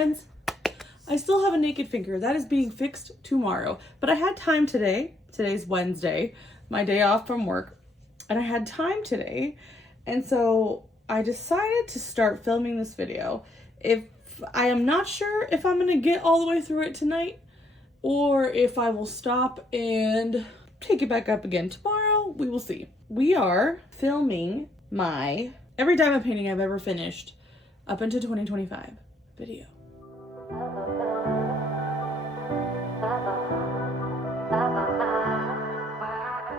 friends. I still have a naked finger. That is being fixed tomorrow. But I had time today. Today's Wednesday, my day off from work. And I had time today. And so I decided to start filming this video. If I am not sure if I'm going to get all the way through it tonight, or if I will stop and take it back up again tomorrow. We will see. We are filming my every diamond painting I've ever finished up into 2025 video.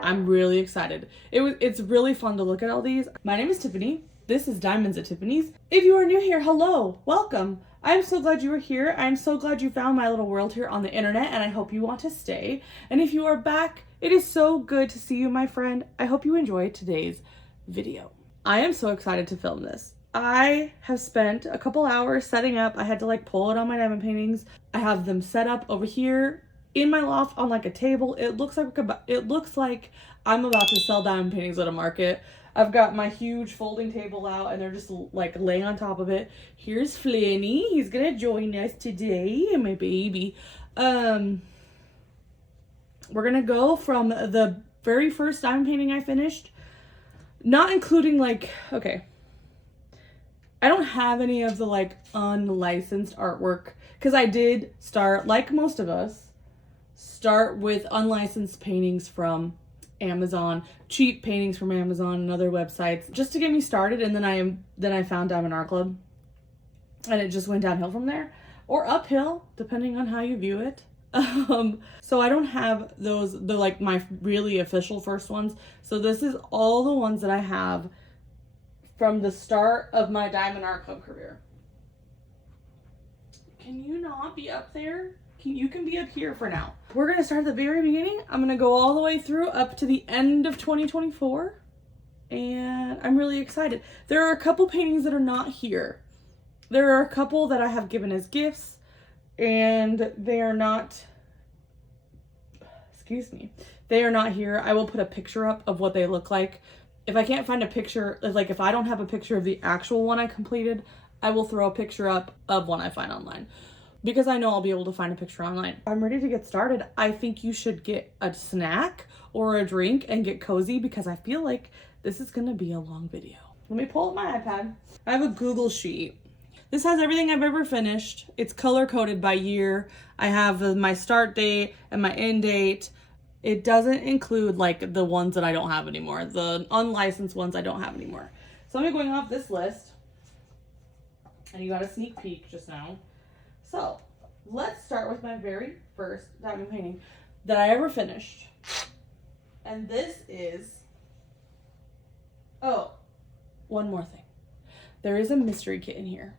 I'm really excited. It's really fun to look at all these. My name is Tiffany. This is Diamonds at Tiffany's. If you are new here, hello, welcome. I'm so glad you are here. I'm so glad you found my little world here on the internet, and I hope you want to stay. And if you are back, it is so good to see you, my friend. I hope you enjoy today's video. I am so excited to film this. I have spent a couple hours setting up. I had to pull it on my diamond paintings. I have them set up over here in my loft on a table. It looks like I'm about to sell diamond paintings at a market. I've got my huge folding table out and they're just laying on top of it. Here's Flanny. He's gonna join us today, my baby. We're gonna go from the very first diamond painting I finished, not including okay, I don't have any of the unlicensed artwork because I did start, like most of us, start with unlicensed paintings from Amazon, cheap paintings from Amazon and other websites just to get me started, and then I found Diamond Art Club and it just went downhill from there, or uphill depending on how you view it. So I don't have those, my really official first ones. So this is all the ones that I have from the start of my Diamond Art Club career. Can you not be up there? You can be up here for now. We're going to start at the very beginning. I'm going to go all the way through up to the end of 2024. And I'm really excited. There are a couple paintings that are not here. There are a couple that I have given as gifts. And they are not, they are not here. I will put a picture up of what they look like. If I can't find a picture, if I don't have a picture of the actual one I completed, I will throw a picture up of one I find online, because I know I'll be able to find a picture online. I'm ready to get started. I think you should get a snack or a drink and get cozy, because I feel like this is gonna be a long video. Let me pull up my iPad. I have a Google Sheet. This has everything I've ever finished. It's color coded by year. I have my start date and my end date. It doesn't include the ones that I don't have anymore. The unlicensed ones I don't have anymore. So I'm going off this list. And you got a sneak peek just now. So let's start with my very first diamond painting that I ever finished. And this is, oh, one more thing. There is a mystery kit in here.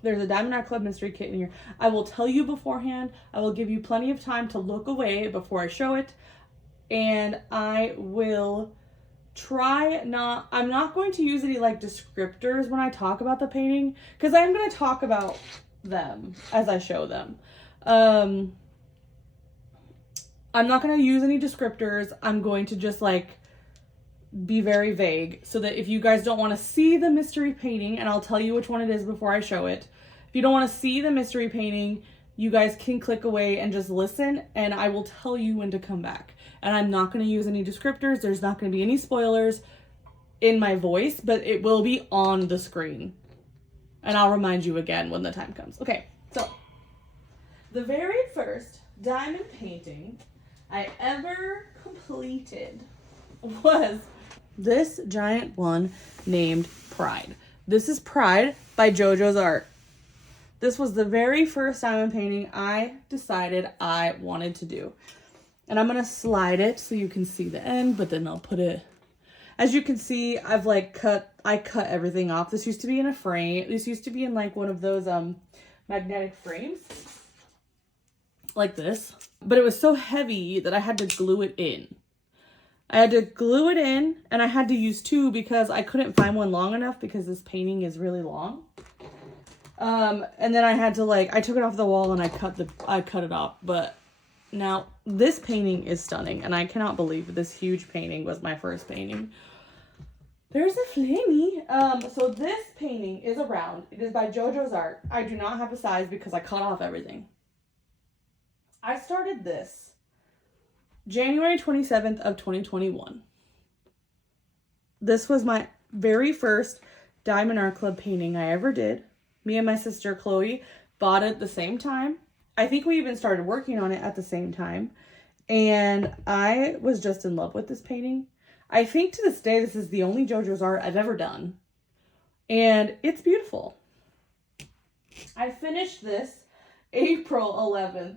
There's a Diamond Art Club mystery kit in here. I will tell you beforehand. I will give you plenty of time to look away before I show it. And I will I'm not going to use any descriptors when I talk about the painting, because I'm going to talk about them as I show them. I'm not going to use any descriptors. I'm going to just be very vague, so that if you guys don't want to see the mystery painting, and I'll tell you which one it is before I show it. If you don't want to see the mystery painting, you guys can click away and just listen, and I will tell you when to come back. And I'm not going to use any descriptors. There's not going to be any spoilers in my voice, but it will be on the screen. And I'll remind you again when the time comes. Okay, so the very first diamond painting I ever completed was this giant one named Pride. This is Pride by JoJo's Art. This was the very first diamond painting I decided I wanted to do. And I'm going to slide it so you can see the end, but then I'll put it, as you can see, I cut everything off. This used to be in a frame. This used to be in one of those magnetic frames, like this. But it was so heavy that I had to glue it in. And I had to use two because I couldn't find one long enough, because this painting is really long. And then I had to I took it off the wall and I cut it off. But now this painting is stunning, and I cannot believe this huge painting was my first painting. There's a flamey. So this painting is a round. It is by JoJo's Art. I do not have a size because I cut off everything. I started this January 27th of 2021. This was my very first Diamond Art Club painting I ever did. Me and my sister Chloe bought it at the same time. I think we even started working on it at the same time. And I was just in love with this painting. I think to this day, this is the only JoJo's Art I've ever done. And it's beautiful. I finished this April 11th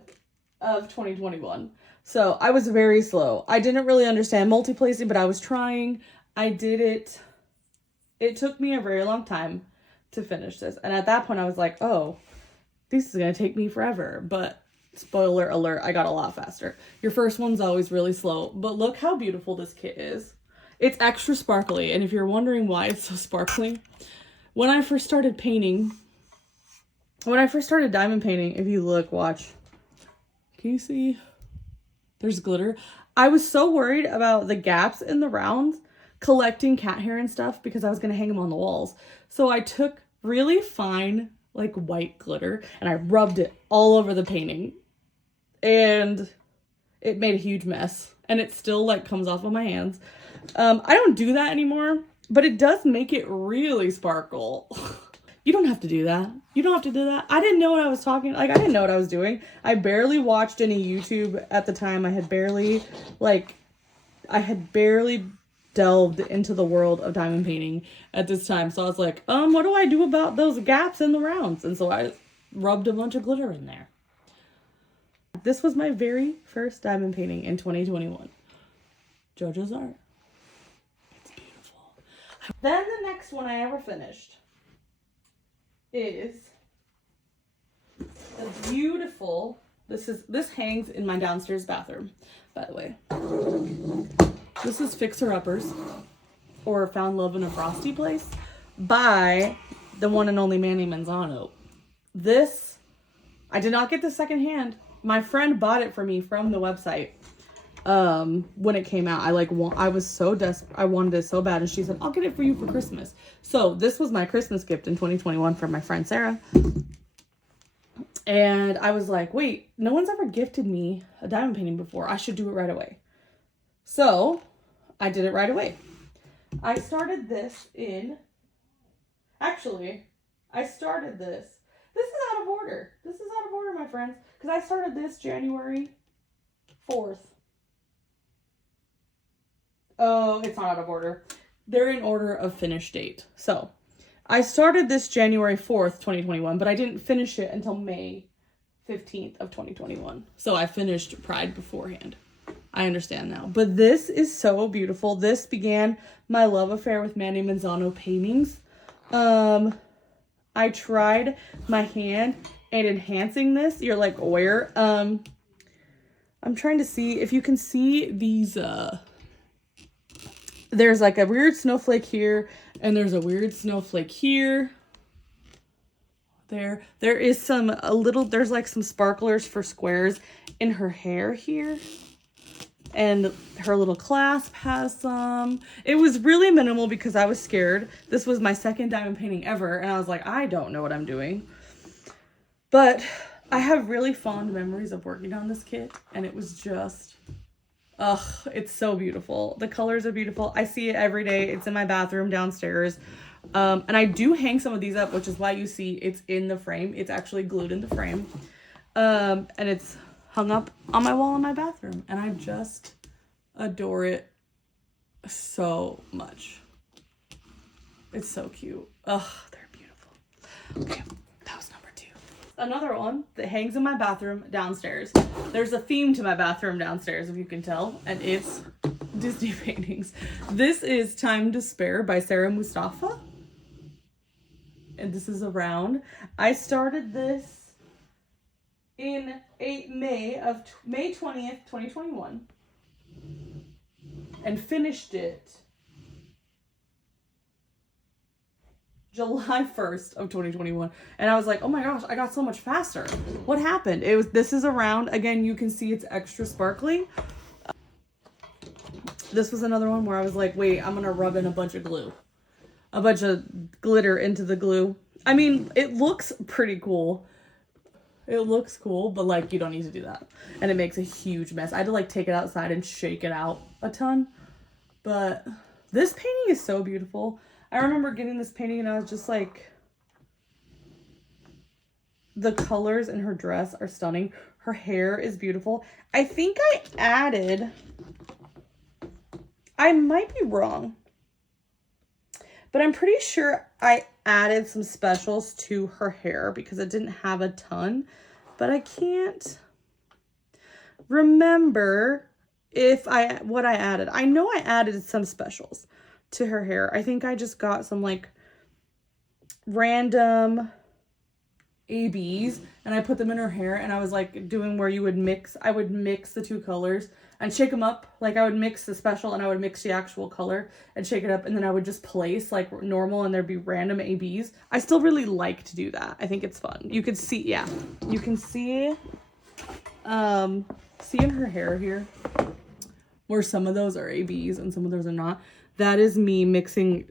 of 2021. So I was very slow. I didn't really understand multi-placing, but I was trying. I did it. It took me a very long time to finish this. And at that point I was like, oh, this is going to take me forever. But spoiler alert, I got a lot faster. Your first one's always really slow. But look how beautiful this kit is. It's extra sparkly. And if you're wondering why it's so sparkly, when I first started painting, when I first started diamond painting, if you look, watch. Can you see? There's glitter. I was so worried about the gaps in the rounds collecting cat hair and stuff because I was going to hang them on the walls. So I took really fine, like white glitter, and I rubbed it all over the painting. And it made a huge mess. And it still like comes off of my hands. I don't do that anymore, but it does make it really sparkle. You don't have to do that. You don't have to do that. I didn't know what I was talking, like I didn't know what I was doing. I barely watched any YouTube at the time. I had barely delved into the world of diamond painting at this time. So I was like, what do I do about those gaps in the rounds? And so I rubbed a bunch of glitter in there. This was my very first diamond painting in 2021. JoJo's Art. It's beautiful. Then the next one I ever finished is the beautiful, this hangs in my downstairs bathroom, by the way. This is Fixer Uppers, or Found Love in a Frosty Place, by the one and only Manny Manzano. This, I did not get this secondhand. My friend bought it for me from the website when it came out. I was so desperate. I wanted it so bad, and she said, I'll get it for you for Christmas. So this was my Christmas gift in 2021 from my friend Sarah. And I was like, wait, no one's ever gifted me a diamond painting before. I should do it right away. So I did it right away. I started this in, actually, I started this. This is out of order. This is out of order, my friends, because I started this January 4th. Oh, it's not out of order. They're in order of finish date. So I started this January 4th, 2021, but I didn't finish it until May 15th of 2021. So I finished Pride beforehand. I understand now. But this is so beautiful. This began my love affair with Manny Manzano paintings. I tried my hand and enhancing this. You're like, where? I'm trying to see if you can see these, there's like a weird snowflake here, and there's a weird snowflake here. There is there's like some sparklers for squares in her hair here. And her little clasp has some. It was really minimal because I was scared. This was my second diamond painting ever, and I was like, I don't know what I'm doing. But I have really fond memories of working on this kit, and it was just, it's so beautiful. The colors are beautiful. I see it every day. It's in my bathroom downstairs. And I do hang some of these up, which is why you see it's in the frame. It's actually glued in the frame. And it's hung up on my wall in my bathroom, and I just adore it so much. It's so cute. They're beautiful. Okay, that was number 2. Another one that hangs in my bathroom downstairs. There's a theme to my bathroom downstairs, if you can tell, and it's Disney paintings. This is Time to Spare by Sarah Mustafa, and this is a round. I started this in May 20th, 2021, and finished it July 1st of 2021. And I was like, oh my gosh, I got so much faster. What happened? This is a round. Again, you can see it's extra sparkly. This was another one where I was like, wait, I'm gonna rub in a bunch of glue. a bunch of glitter into the glue. I mean, it looks pretty cool. It looks cool, but like you don't need to do that. And it makes a huge mess. I had to like take it outside and shake it out a ton. But this painting is so beautiful. I remember getting this painting and I was just like, the colors in her dress are stunning. Her hair is beautiful. I think I might be wrong, but I'm pretty sure I added some specials to her hair because it didn't have a ton, but I can't remember what I added. I know I added some specials to her hair. I think I just got some like random ABs and I put them in her hair, and I was like doing where you would mix, I would mix the two colors and shake them up. Like I would mix the special and I would mix the actual color and shake it up, and then I would just place like normal and there'd be random ABs. I still really like to do that. I think it's fun. You can see, yeah, you can see in her hair here where some of those are ABs and some of those are not. That is me mixing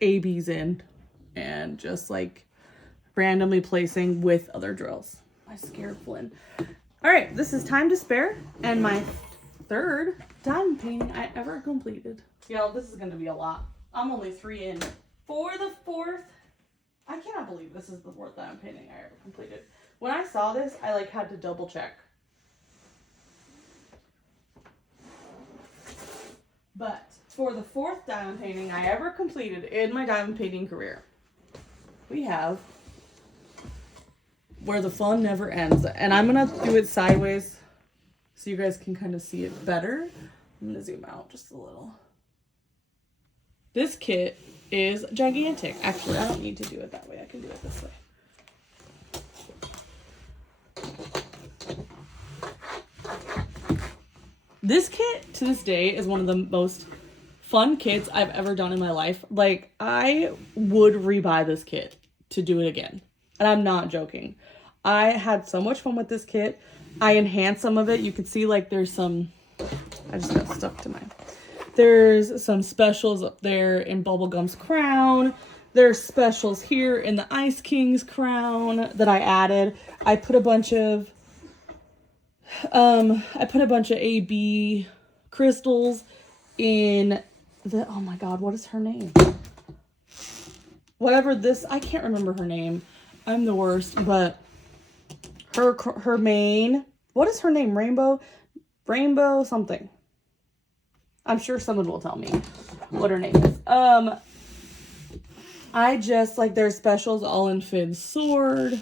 ABs in and just like randomly placing with other drills. I scared Flynn. All right, this is Time to Spare and my third diamond painting I ever completed. Yo, this is gonna be a lot. I'm only 3 in. For the fourth, I cannot believe this is the 4th diamond painting I ever completed. When I saw this, I like had to double check. But for the 4th diamond painting I ever completed in my diamond painting career, we have Where the Fun Never Ends. And I'm gonna do it sideways so you guys can kind of see it better. I'm gonna zoom out just a little. This kit is gigantic. Actually, I don't need to do it that way. I can do it this way. This kit to this day is one of the most fun kits I've ever done in my life. Like, I would rebuy this kit to do it again. And I'm not joking. I had so much fun with this kit. I enhanced some of it. You can see like there's some, I just got stuck to mine. There's some specials up there in Bubblegum's crown. There's specials here in the Ice King's crown that I added. I put a bunch of AB crystals in the, oh my god, what is her name? Whatever this, I can't remember her name. I'm the worst, but her main, what is her name? Rainbow something. I'm sure someone will tell me what her name is. I just like their specials all in Finn's sword.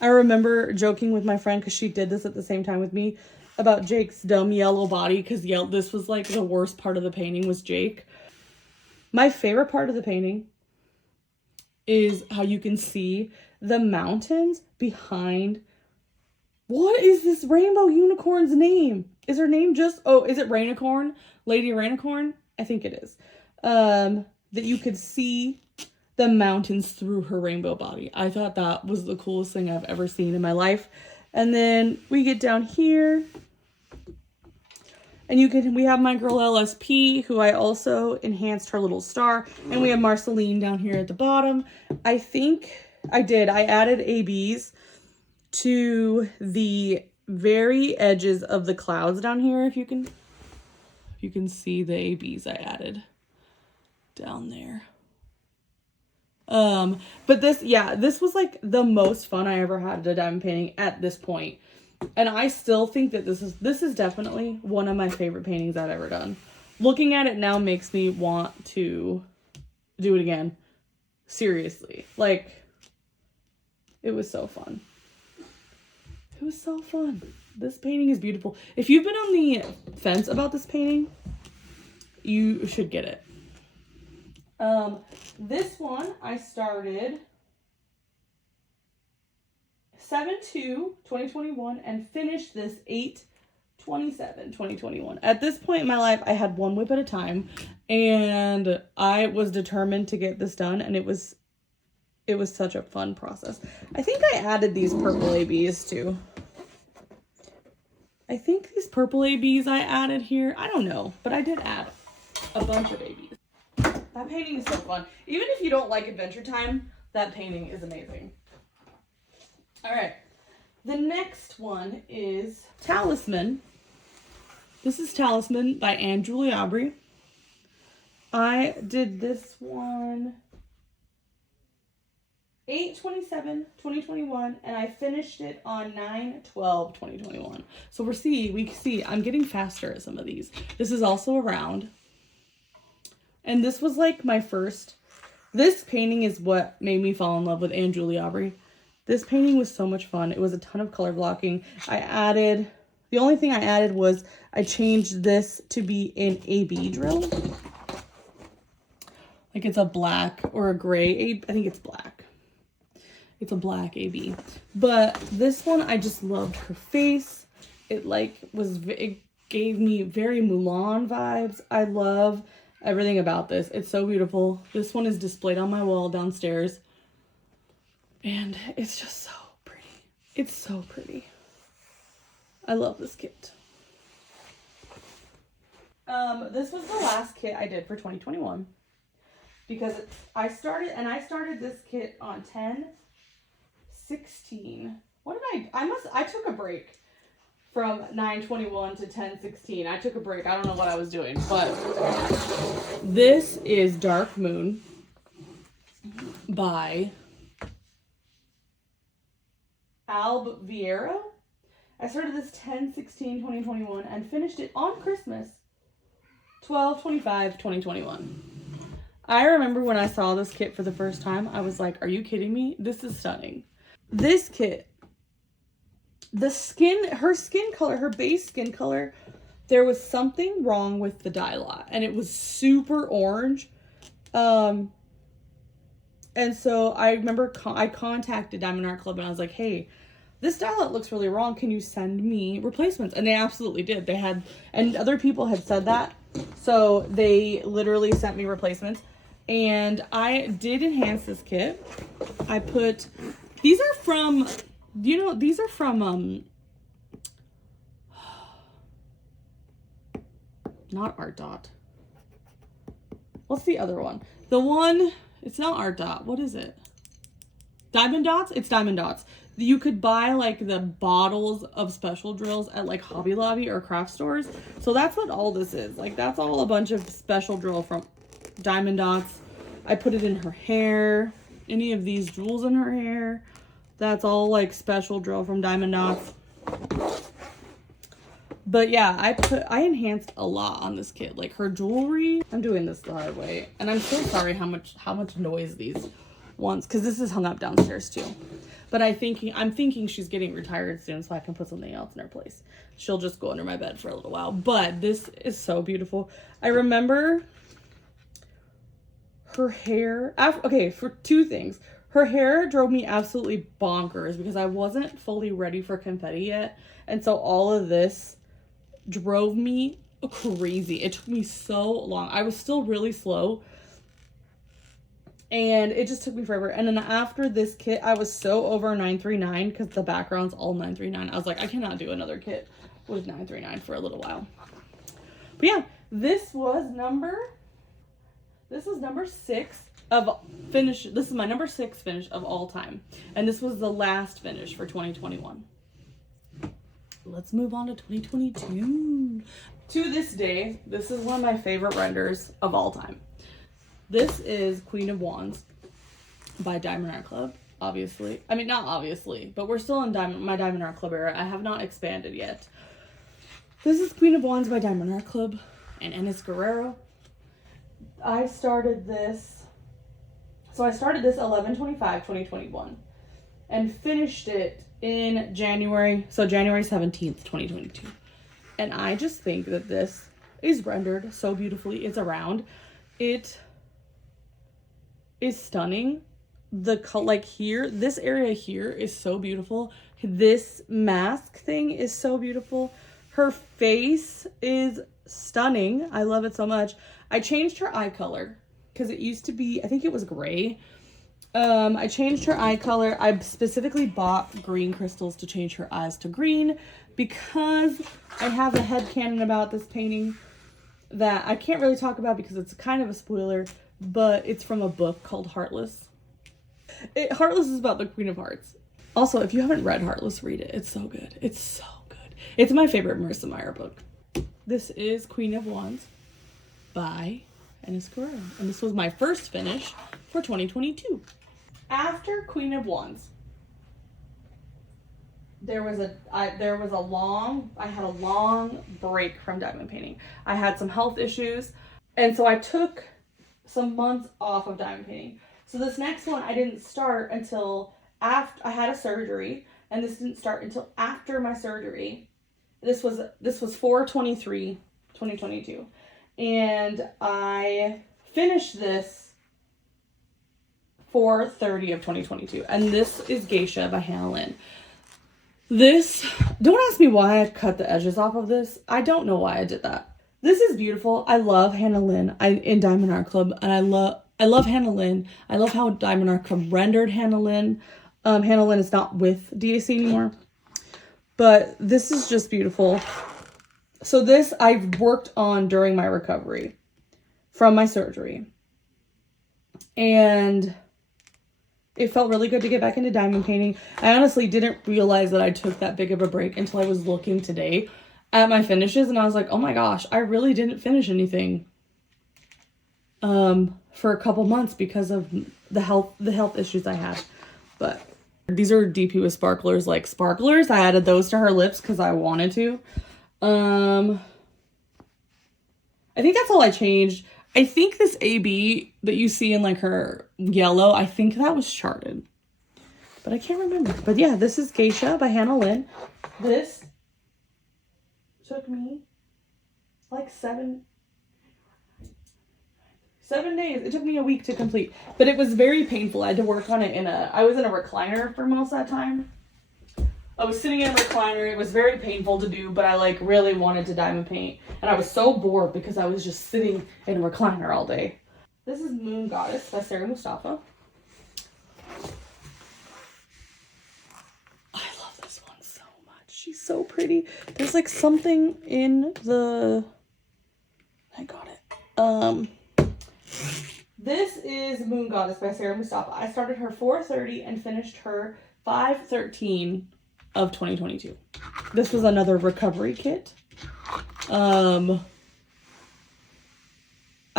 I remember joking with my friend because she did this at the same time with me about Jake's dumb yellow body, because this was like the worst part of the painting was Jake. My favorite part of the painting is how you can see the mountains behind. What is this rainbow unicorn's name? Is her name just, oh, is it Rainicorn? Lady Rainicorn? I think it is. That you could see the mountains through her rainbow body. I thought that was the coolest thing I've ever seen in my life. And then we get down here and we have my girl LSP, who I also enhanced her little star. And we have Marceline down here at the bottom. I think I added ABs to the very edges of the clouds down here. If you can see the ABs I added down there. But this was like the most fun I ever had at a diamond painting at this point. And I still think that this is definitely one of my favorite paintings I've ever done. Looking at it now makes me want to do it again. Seriously. Like, it was so fun. It was so fun. This painting is beautiful. If you've been on the fence about this painting, you should get it. This one I started 7/2/2021 and finished this 8/27/2021. At this point in my life, I had one whip at a time, and I was determined to get this done, and it was such a fun process. I think I added these purple ABs too. I think these purple ABs I added here, I don't know, but I did add a bunch of ABs. That painting is so fun. Even if you don't like Adventure Time, that painting is amazing. All right. The next one is Talisman. This is Talisman by Anne Julie Aubry. I did this one 8/27/2021, and I finished it on 9/12/2021. So we see I'm getting faster at some of these. This is also a round. And this was like my first, this painting is what made me fall in love with Anne Julie Aubry. This painting was so much fun. It was a ton of color blocking. The only thing I added was I changed this to be an AB drill. Like it's a black or a gray, I think it's black. It's a black AB. But this one, I just loved her face. It gave me very Mulan vibes. I love everything about this. It's so beautiful. This one is displayed on my wall downstairs. And it's just so pretty. It's so pretty. I love this kit. This was the last kit I did for 2021. Because I started this kit on 10/16. I took a break from 9/21 to 10/16. I took a break. I don't know what I was doing, but this is Dark Moon by Alb Vieira. I started this 10/16/2021 and finished it on Christmas 12/25/2021. I remember when I saw this kit for the first time, I was like, are you kidding me? This is stunning. This kit, her skin color, her base skin color, there was something wrong with the dye lot, and it was super orange. And so I remember I contacted Diamond Art Club and I was like, hey, this dye lot looks really wrong. Can you send me replacements? And they absolutely did. They had, and other people had said that. So they literally sent me replacements. And I did enhance this kit. I put, these are from not Art Dot. What's the other one? It's not Art Dot. What is it? Diamond Dots? It's Diamond Dots. You could buy like the bottles of special drills at like Hobby Lobby or craft stores. So that's what all this is. Like that's all a bunch of special drill from Diamond Dots. I put it in her hair. Any of these jewels in her hair. That's all like special drill from Diamond Dots. But yeah, I enhanced a lot on this kit. Like her jewelry. I'm doing this the hard way. And I'm so sorry how much noise these ones, because this is hung up downstairs too. But I'm thinking she's getting retired soon, so I can put something else in her place. She'll just go under my bed for a little while. But this is so beautiful. I remember her hair. Okay, for two things. Her hair drove me absolutely bonkers because I wasn't fully ready for confetti yet. And so all of this drove me crazy. It took me so long. I was still really slow. And it just took me forever. And then after this kit, I was so over 939 because the background's all 939. I was like, I cannot do another kit with 939 for a little while. But yeah, this was number 6 of finish. This is my number 6 finish of all time. And this was the last finish for 2021. Let's move on to 2022. To this day, this is one of my favorite renders of all time. This is Queen of Wands by Diamond Art Club, obviously. I mean, not obviously, but we're still in my Diamond Art Club era. I have not expanded yet. This is Queen of Wands by Diamond Art Club and Enes Guerrero. I started this 11/25/2021 and finished it in January 17th, 2022. And I just think that this is rendered so beautifully. It's a round. It is stunning. This area here is so beautiful. This mask thing is so beautiful. Her face is stunning. I love it so much. I changed her eye color because it used to be, I think it was gray. I changed her eye color. I specifically bought green crystals to change her eyes to green because I have a headcanon about this painting that I can't really talk about because it's kind of a spoiler. but it's from a book called Heartless. Heartless is about the Queen of Hearts. Also, if you haven't read Heartless, read it. It's so good. It's so good. It's my favorite Marissa Meyer book. This is Queen of Wands by Ines Guerrero. And this was my first finish for 2022. After Queen of Wands, I had a long break from diamond painting. I had some health issues, and so I took some months off of diamond painting. So this next one I didn't start until after I had a surgery, and this didn't start until after my surgery. This was 4/23/2022, and I finished this 4/30/2022, and this is Geisha by Hannah Lynn. This, don't ask me why I cut the edges off of this. I don't know why I did that. This is beautiful. I love Hannah Lynn in Diamond Art Club, and I love Hannah Lynn. I love how Diamond Art Club rendered Hannah Lynn. Hannah Lynn is not with DAC anymore, but this is just beautiful. So this I've worked on during my recovery from my surgery, and it felt really good to get back into diamond painting. I honestly didn't realize that I took that big of a break until I was looking today at my finishes, and I was like, oh my gosh, I really didn't finish anything for a couple months because of the health issues I had. But these are DP with sparklers, like sparklers. I added those to her lips because I wanted to. I think that's all I changed. I think this AB that you see in like her yellow, I think that was charted, but I can't remember. But yeah, this is Geisha by Hannah Lynn. This took me like 7 days. It took me a week to complete, but it was very painful. I had to work on it I was in a recliner for most of that time. I was sitting in a recliner. It was very painful to do, but I like really wanted to diamond paint. And I was so bored because I was just sitting in a recliner all day. This is Moon Goddess by Sarah Mustafa. I love this one so much. She's so pretty. There's like something in the... I got it. This is Moon Goddess by Sarah Mustafa. I started her 4/30 and finished her 5/13 of 2022. This was another recovery kit. I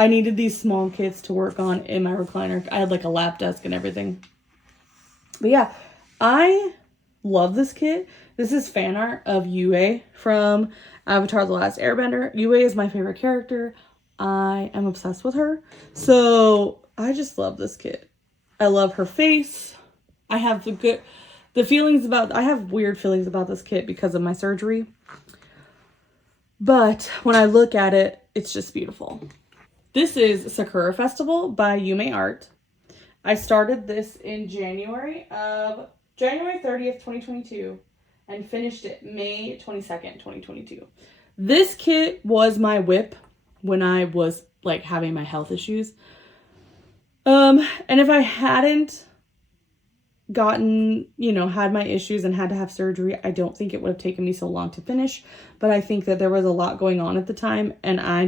needed these small kits to work on in my recliner. I had like a lap desk and everything. But yeah, I love this kit. This is fan art of Yue from Avatar: The Last Airbender. Yue is my favorite character. I am obsessed with her. So I just love this kit. I love her face. I have I have weird feelings about this kit because of my surgery. But when I look at it, it's just beautiful. This is Sakura Festival by Yume Art. I started this in January 30th, 2022 and finished it May 22nd, 2022. This kit was my whip when I was like having my health issues. And if I hadn't gotten, had my issues and had to have surgery, I don't think it would have taken me so long to finish. But I think that there was a lot going on at the time, and I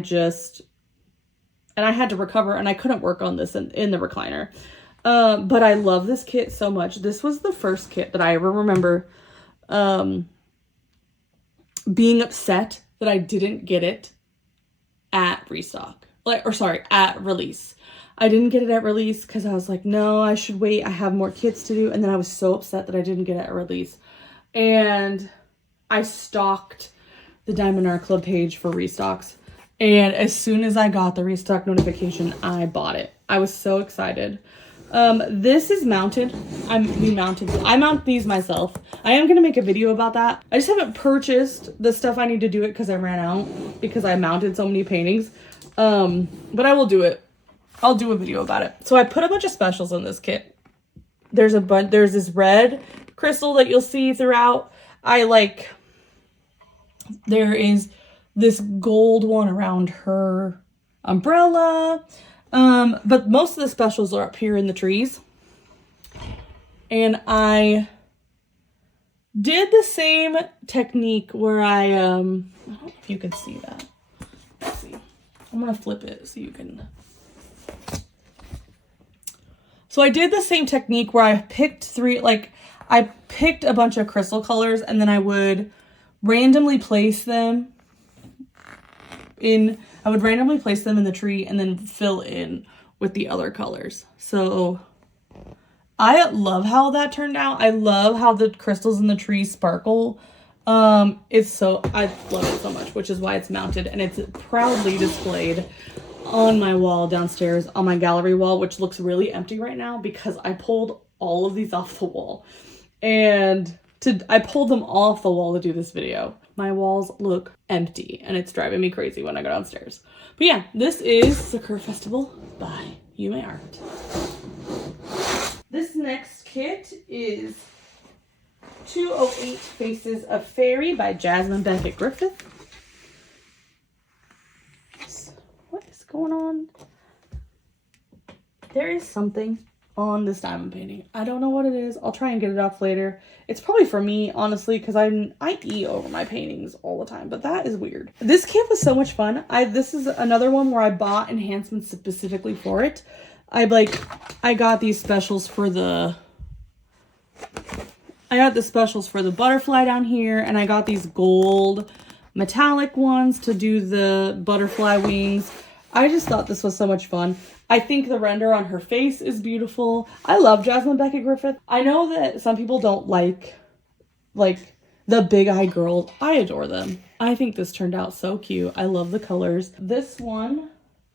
had to recover, and I couldn't work on this in the recliner. But I love this kit so much. This was the first kit that I ever remember being upset that I didn't get it at restock. At release. I didn't get it at release because I was like, no, I should wait. I have more kits to do. And then I was so upset that I didn't get it at release. And I stalked the Diamond Art Club page for restocks. And as soon as I got the restock notification, I bought it. I was so excited. This is mounted. I mount these myself. I am going to make a video about that. I just haven't purchased the stuff I need to do it because I ran out because I mounted so many paintings. But I will do it. I'll do a video about it. So I put a bunch of specials in this kit. There's this red crystal that you'll see throughout. There is this gold one around her umbrella. But most of the specials are up here in the trees. And I did the same technique where I don't know if you can see that. Let's see. I'm going to flip it so you can. So I did the same technique where I picked I picked a bunch of crystal colors and then I would randomly place them in the tree and then fill in with the other colors. So I love how that turned out. I love how the crystals in the tree sparkle. I love it so much, which is why it's mounted and it's proudly displayed on my wall downstairs on my gallery wall, which looks really empty right now because I pulled all of these off the wall. And I pulled them off the wall to do this video. My walls look empty and it's driving me crazy when I go downstairs. But yeah, this is the Curve Festival by Yume Art. This next kit is 208 Faces of Fairy by Jasmine Beckett Griffith. What is going on? There is something on this diamond painting. I don't know what it is. I'll try and get it off later. It's probably for me, honestly, because I eat over my paintings all the time, but that is weird. This kit was so much fun. This is another one where I bought enhancements specifically for it. I got these specials for the butterfly down here, and I got these gold metallic ones to do the butterfly wings. I just thought this was so much fun. I think the render on her face is beautiful. I love Jasmine Beckett Griffith. I know that some people don't like the big eye girls. I adore them. I think this turned out so cute. I love the colors. This one,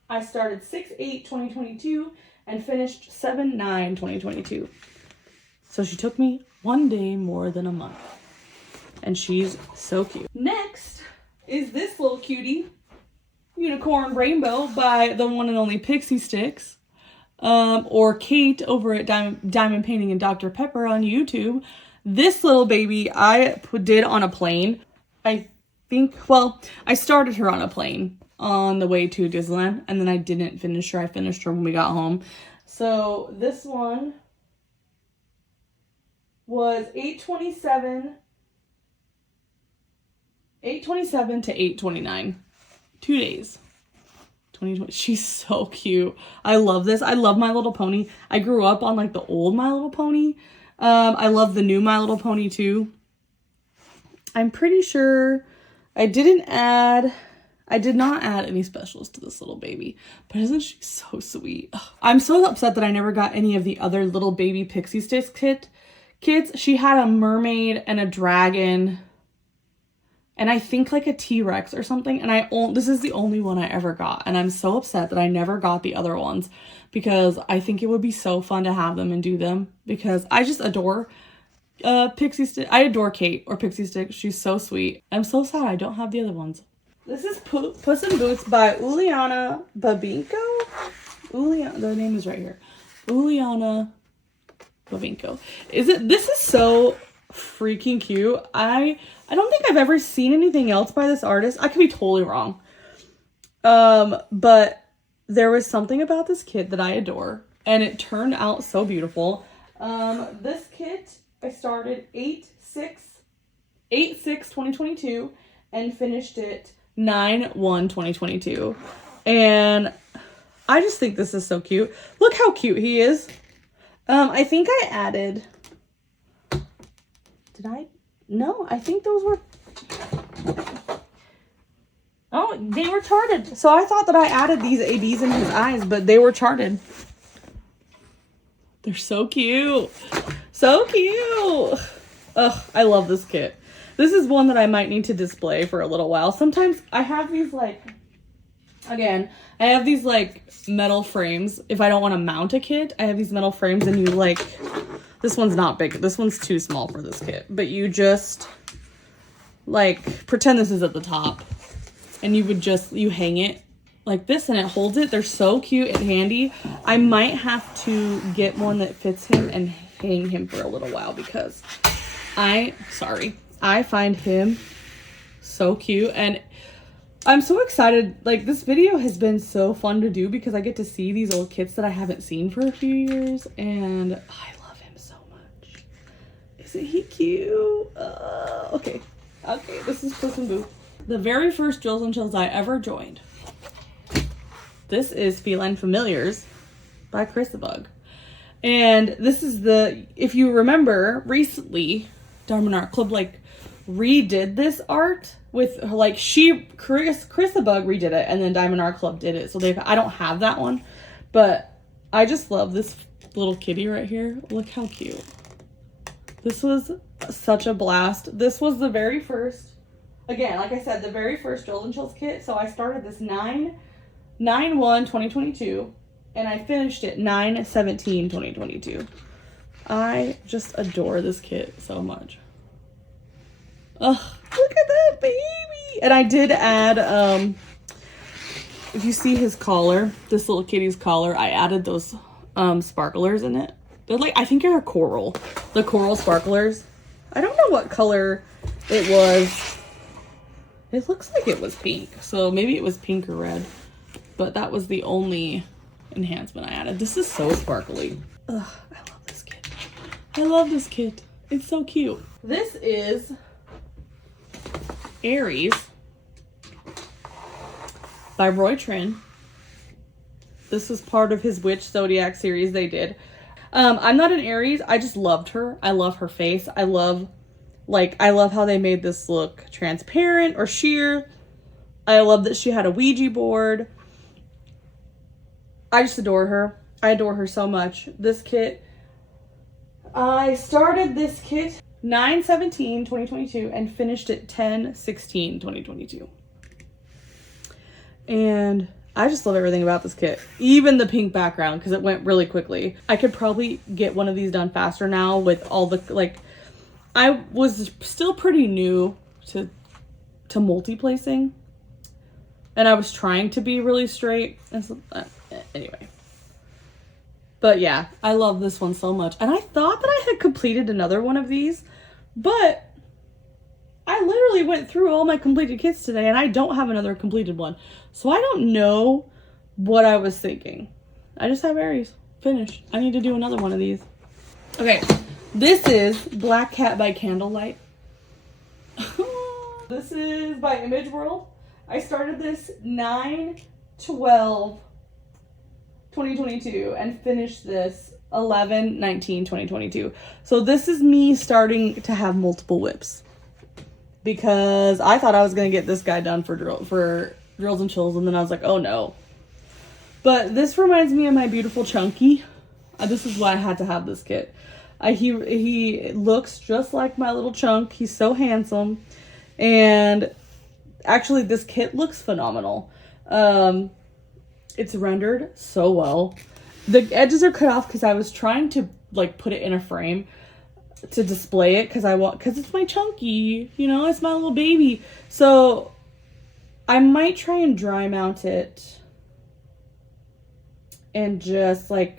I started 6/8/2022 and finished 7/9/2022. So she took me one day more than a month. And she's so cute. Next is this little cutie, Unicorn Rainbow by the one and only Pixie Sticks, or Kate over at Diamond Painting and Dr. Pepper on YouTube. This little baby I did on a plane. I started her on a plane on the way to Disneyland, and then I didn't finish her. I finished her when we got home. So this one was 8/27 to 8/29. 2 days. 2020. She's so cute. I love this. I love My Little Pony. I grew up on the old My Little Pony. I love the new My Little Pony too. I'm pretty sure I did not add any specials to this little baby, but isn't she so sweet? Ugh. I'm so upset that I never got any of the other little baby Pixie Sticks kids. She had a mermaid and a dragon, and I think a T-Rex or something. And this is the only one I ever got. And I'm so upset that I never got the other ones because I think it would be so fun to have them and do them because I just adore Pixie Stick. I adore Kate or Pixie Stick. She's so sweet. I'm so sad I don't have the other ones. This is Puss in Boots by Uliana Babinko. The name is right here. Uliana Babinko. This is so freaking cute. I don't think I've ever seen anything else by this artist. I could be totally wrong. But there was something about this kit that I adore, and it turned out so beautiful. This kit, I started 8/6/2022 and finished it 9/1/2022. And I just think this is so cute. Look how cute he is. I think I added... No, I think those were... Oh, they were charted. So I thought that I added these ABs in his eyes, but they were charted. They're so cute. So cute. Ugh, I love this kit. This is one that I might need to display for a little while. Sometimes I have these I have these metal frames. If I don't want to mount a kit, I have these metal frames and you this one's not big. This one's too small for this kit. But you just pretend this is at the top. And you hang it like this and it holds it. They're so cute and handy. I might have to get one that fits him and hang him for a little while because I find him so cute. And I'm so excited. This video has been so fun to do because I get to see these old kits that I haven't seen for a few years. And I love him so much. Isn't he cute? Okay, this is Puss in Boots. The very first Jewels and Chills I ever joined. This is Feline Familiars by Chrisabug. And this is the, if you remember, recently, Diamond Art Club, like, redid this art with, like, Chrisabug redid it, and then Diamond Art Club did it. So I don't have that one, but I just love this little kitty right here. Look how cute. This was such a blast. This was the very first, again, like I said, the very first Drills and Chills kit. So I started this 9/1/2022, and I finished it 9/17/2022. I just adore this kit so much. Ugh, look at that baby. And I did add, if you see his collar, this little kitty's collar, I added those sparklers in it. They're like, I think they're coral. The coral sparklers. I don't know what color it was. It looks like it was pink. So maybe it was pink or red. But that was the only enhancement I added. This is so sparkly. Ugh, I love this kit. I love this kit. It's so cute. This is Aries by Roy Trin. This is part of his Witch Zodiac series they did. I'm not an Aries. I just loved her. I love her face. I love how they made this look transparent or sheer. I love that she had a Ouija board. I just adore her. I adore her so much. This kit, I started this kit 9/17/2022 and finished it 10/16/2022. And I just love everything about this kit. Even the pink background, because it went really quickly. I could probably get one of these done faster now with all the, like, I was still pretty new to multi-placing. And I was trying to be really straight. And so, anyway. But yeah, I love this one so much. And I thought that I had completed another one of these, but I literally went through all my completed kits today and I don't have another completed one. So I don't know what I was thinking. I just have Aries. Finished. I need to do another one of these. Okay, this is Black Cat by Candlelight. This is by Image World. I started this 9/12/2022 and finished this 11/19/2022. So this is me starting to have multiple whips, because I thought I was going to get this guy done for Drills and Chills, and then I was like, oh no. But this reminds me of my beautiful Chunky. This is why I had to have this kit. He looks just like my little Chunk. He's so handsome. And actually, this kit looks phenomenal. It's rendered so well. The edges are cut off because I was trying to, like, put it in a frame to display it, because it's my Chunky, you know, it's my little baby. So I might try and dry mount it and just dry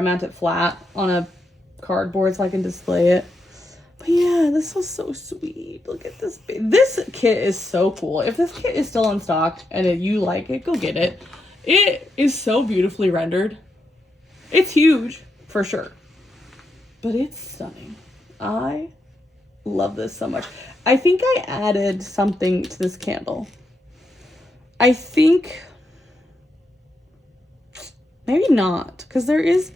mount it flat on a cardboard so I can display it. But yeah, this was so sweet. Look at this baby. This kit is so cool. If this kit is still in stock and you like it, go get it. It is so beautifully rendered. It's huge for sure, but it's stunning. I love this so much. I think I added something to this candle. I think maybe not, because there's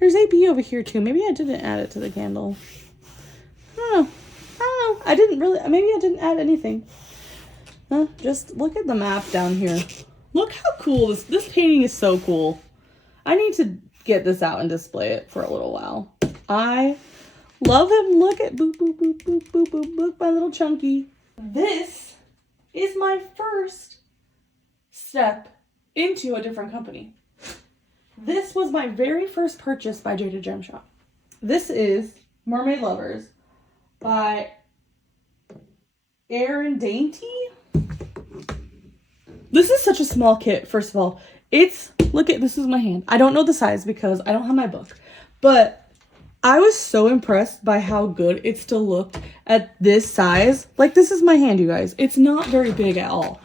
AB over here too. Maybe I didn't add it to the candle. I don't know. Maybe I didn't add anything. Just look at the map down here. Look how cool this painting is. So cool. I need to get this out and display it for a little while. I love him. Look at boop, boop, boop, boop, boop, boop, boop, my little Chunky. This is my first step into a different company. This was my very first purchase by Jada Gem Shop. This is Mermaid Lovers by Erin Dainty. This is such a small kit, first of all. This is my hand. I don't know the size because I don't have my book. But I was so impressed by how good it still looked at this size. Like, this is my hand, you guys. It's not very big at all.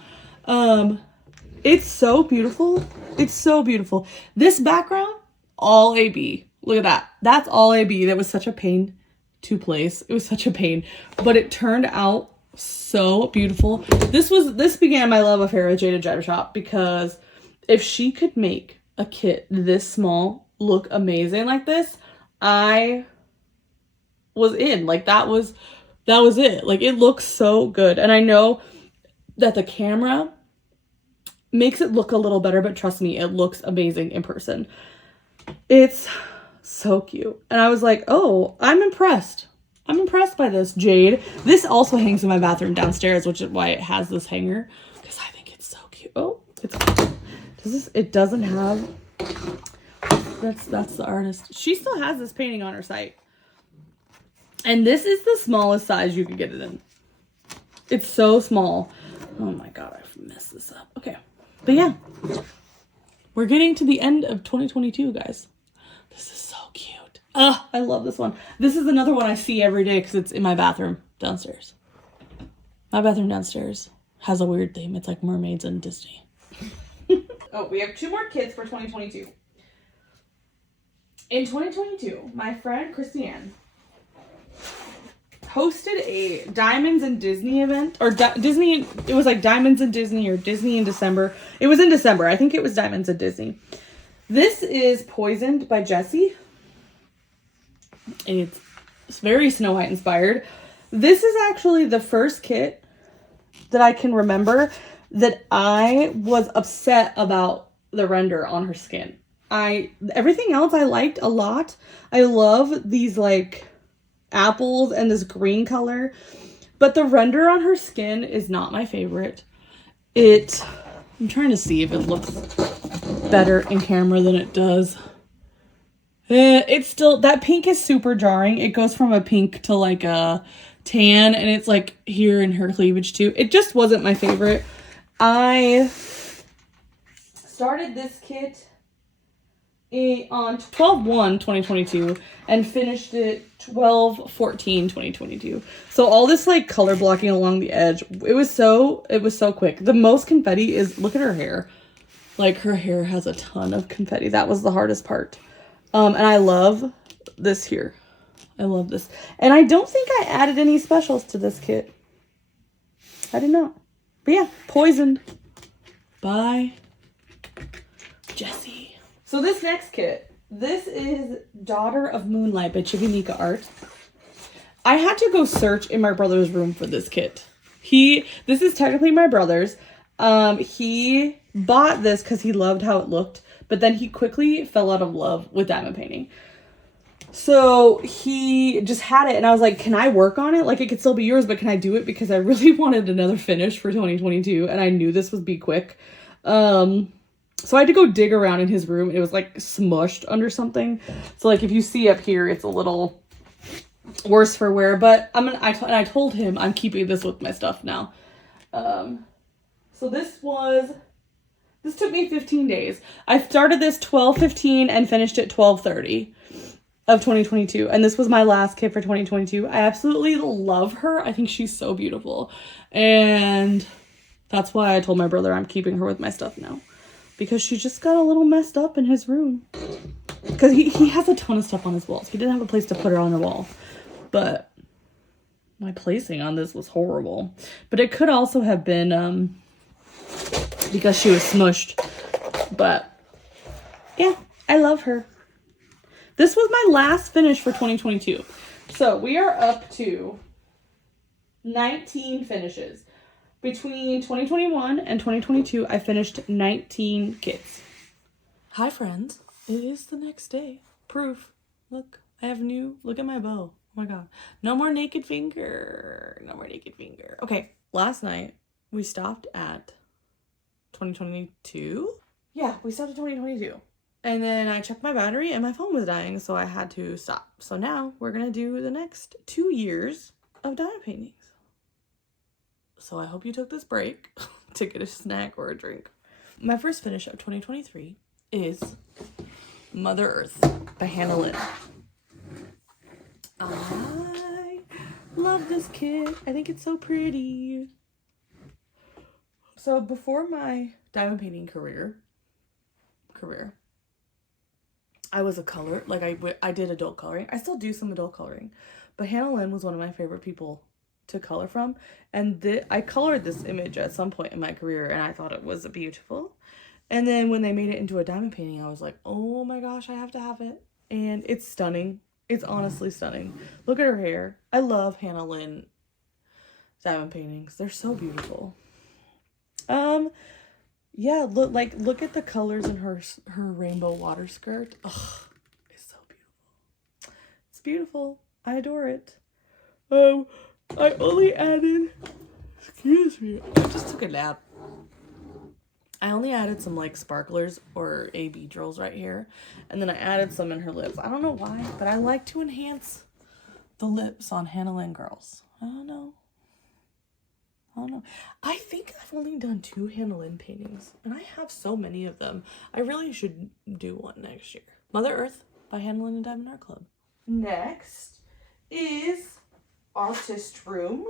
It's so beautiful. It's so beautiful. This background, all AB. Look at that. That's all AB. That was such a pain to place. It was such a pain. But it turned out so beautiful. This began my love affair with Jada Gem Shop, because if she could make a kit this small look amazing like this, I was in. Like, that was it. Like, it looks so good. And I know that the camera makes it look a little better, but trust me, it looks amazing in person. It's so cute. And I was like, oh, I'm impressed. I'm impressed by this, Jade. This also hangs in my bathroom downstairs, which is why it has this hanger, because I think it's so cute. Oh, it's it doesn't have, that's the artist. She still has this painting on her site. And this is the smallest size you could get it in. It's so small. Oh my god, I've messed this up. Okay. But yeah, we're getting to the end of 2022, guys. This is so cute. I love this one. This is another one I see every day because it's in my bathroom downstairs. My bathroom downstairs has a weird theme. It's like mermaids and Disney. Oh, we have 2 more kits for 2022. In 2022, my friend Christiane hosted a Diamonds and Disney event, or Disney, it was like Diamonds and Disney or Disney in December. It was in December. I think it was Diamonds and Disney. This is Poisoned by Jessie. It's very Snow White inspired. This is actually the first kit that I can remember that I was upset about the render on her skin. Everything else I liked a lot. I love these like apples and this green color, but the render on her skin is not my favorite. I'm trying to see if it looks better in camera than it does. It's still, that pink is super jarring. It goes from a pink to like a tan, and it's like here in her cleavage too. It just wasn't my favorite. I started this kit on 12/1/2022 and finished it 12/14/2022. So all this like color blocking along the edge, it was so quick. The most confetti is, look at her hair. Like, her hair has a ton of confetti. That was the hardest part. And I love this here. I love this. And I don't think I added any specials to this kit. I did not. But yeah, Poisoned by Jessie. So this next kit, this is Daughter of Moonlight by Chibinika Art. I had to go search in my brother's room for this kit. This is technically my brother's. He bought this because he loved how it looked, but then he quickly fell out of love with diamond painting. So he just had it, and I was like, can I work on it? Like, it could still be yours, but can I do it? Because I really wanted another finish for 2022, and I knew this would be quick. So I had to go dig around in his room. It was like smushed under something. So like, if you see up here, it's a little worse for wear, but I told him I'm keeping this with my stuff now. So this took me 15 days. I started this 12/15 and finished it 12/30 of 2022. And this was my last kit for 2022. I absolutely love her. I think she's so beautiful. And that's why I told my brother I'm keeping her with my stuff now. Because she just got a little messed up in his room. Because he has a ton of stuff on his walls. He didn't have a place to put her on the wall. But my placing on this was horrible. But it could also have been because she was smushed. But yeah, I love her. This was my last finish for 2022. So we are up to 19 finishes. Between 2021 and 2022, I finished 19 kits. Hi, friends. It is the next day. Proof. Look, I have look at my bow. Oh my god. No more naked finger. No more naked finger. Okay, last night we stopped at 2022. Yeah, we stopped at 2022. And then I checked my battery and my phone was dying, so I had to stop. So now we're going to do the next 2 years of diamond paintings. So I hope you took this break to get a snack or a drink. My first finish of 2023 is Mother Earth by Hannah Lynn. I love this kit. I think it's so pretty. So before my diamond painting career, I was a color, like I did adult coloring. I still do some adult coloring, but Hannah Lynn was one of my favorite people to color from, and I colored this image at some point in my career, and I thought it was beautiful, And then when they made it into a diamond painting, I was like, oh my gosh, I have to have it. And it's stunning. It's honestly stunning. Look at her hair. I love Hannah Lynn diamond paintings. They're so beautiful. Yeah, look at the colors in her rainbow water skirt. Ugh, it's so beautiful. It's beautiful. I adore it. I only added, excuse me, I just took a nap. I only added some like sparklers or AB drills right here, and then I added some in her lips. I don't know why, but I like to enhance the lips on Hannah Lynn girls. I don't know. I think I've only done 2 Hannah Lynn paintings, and I have so many of them. I really should do one next year. Mother Earth by Hannah Lynn and Diamond Art Club. Next is Artist Room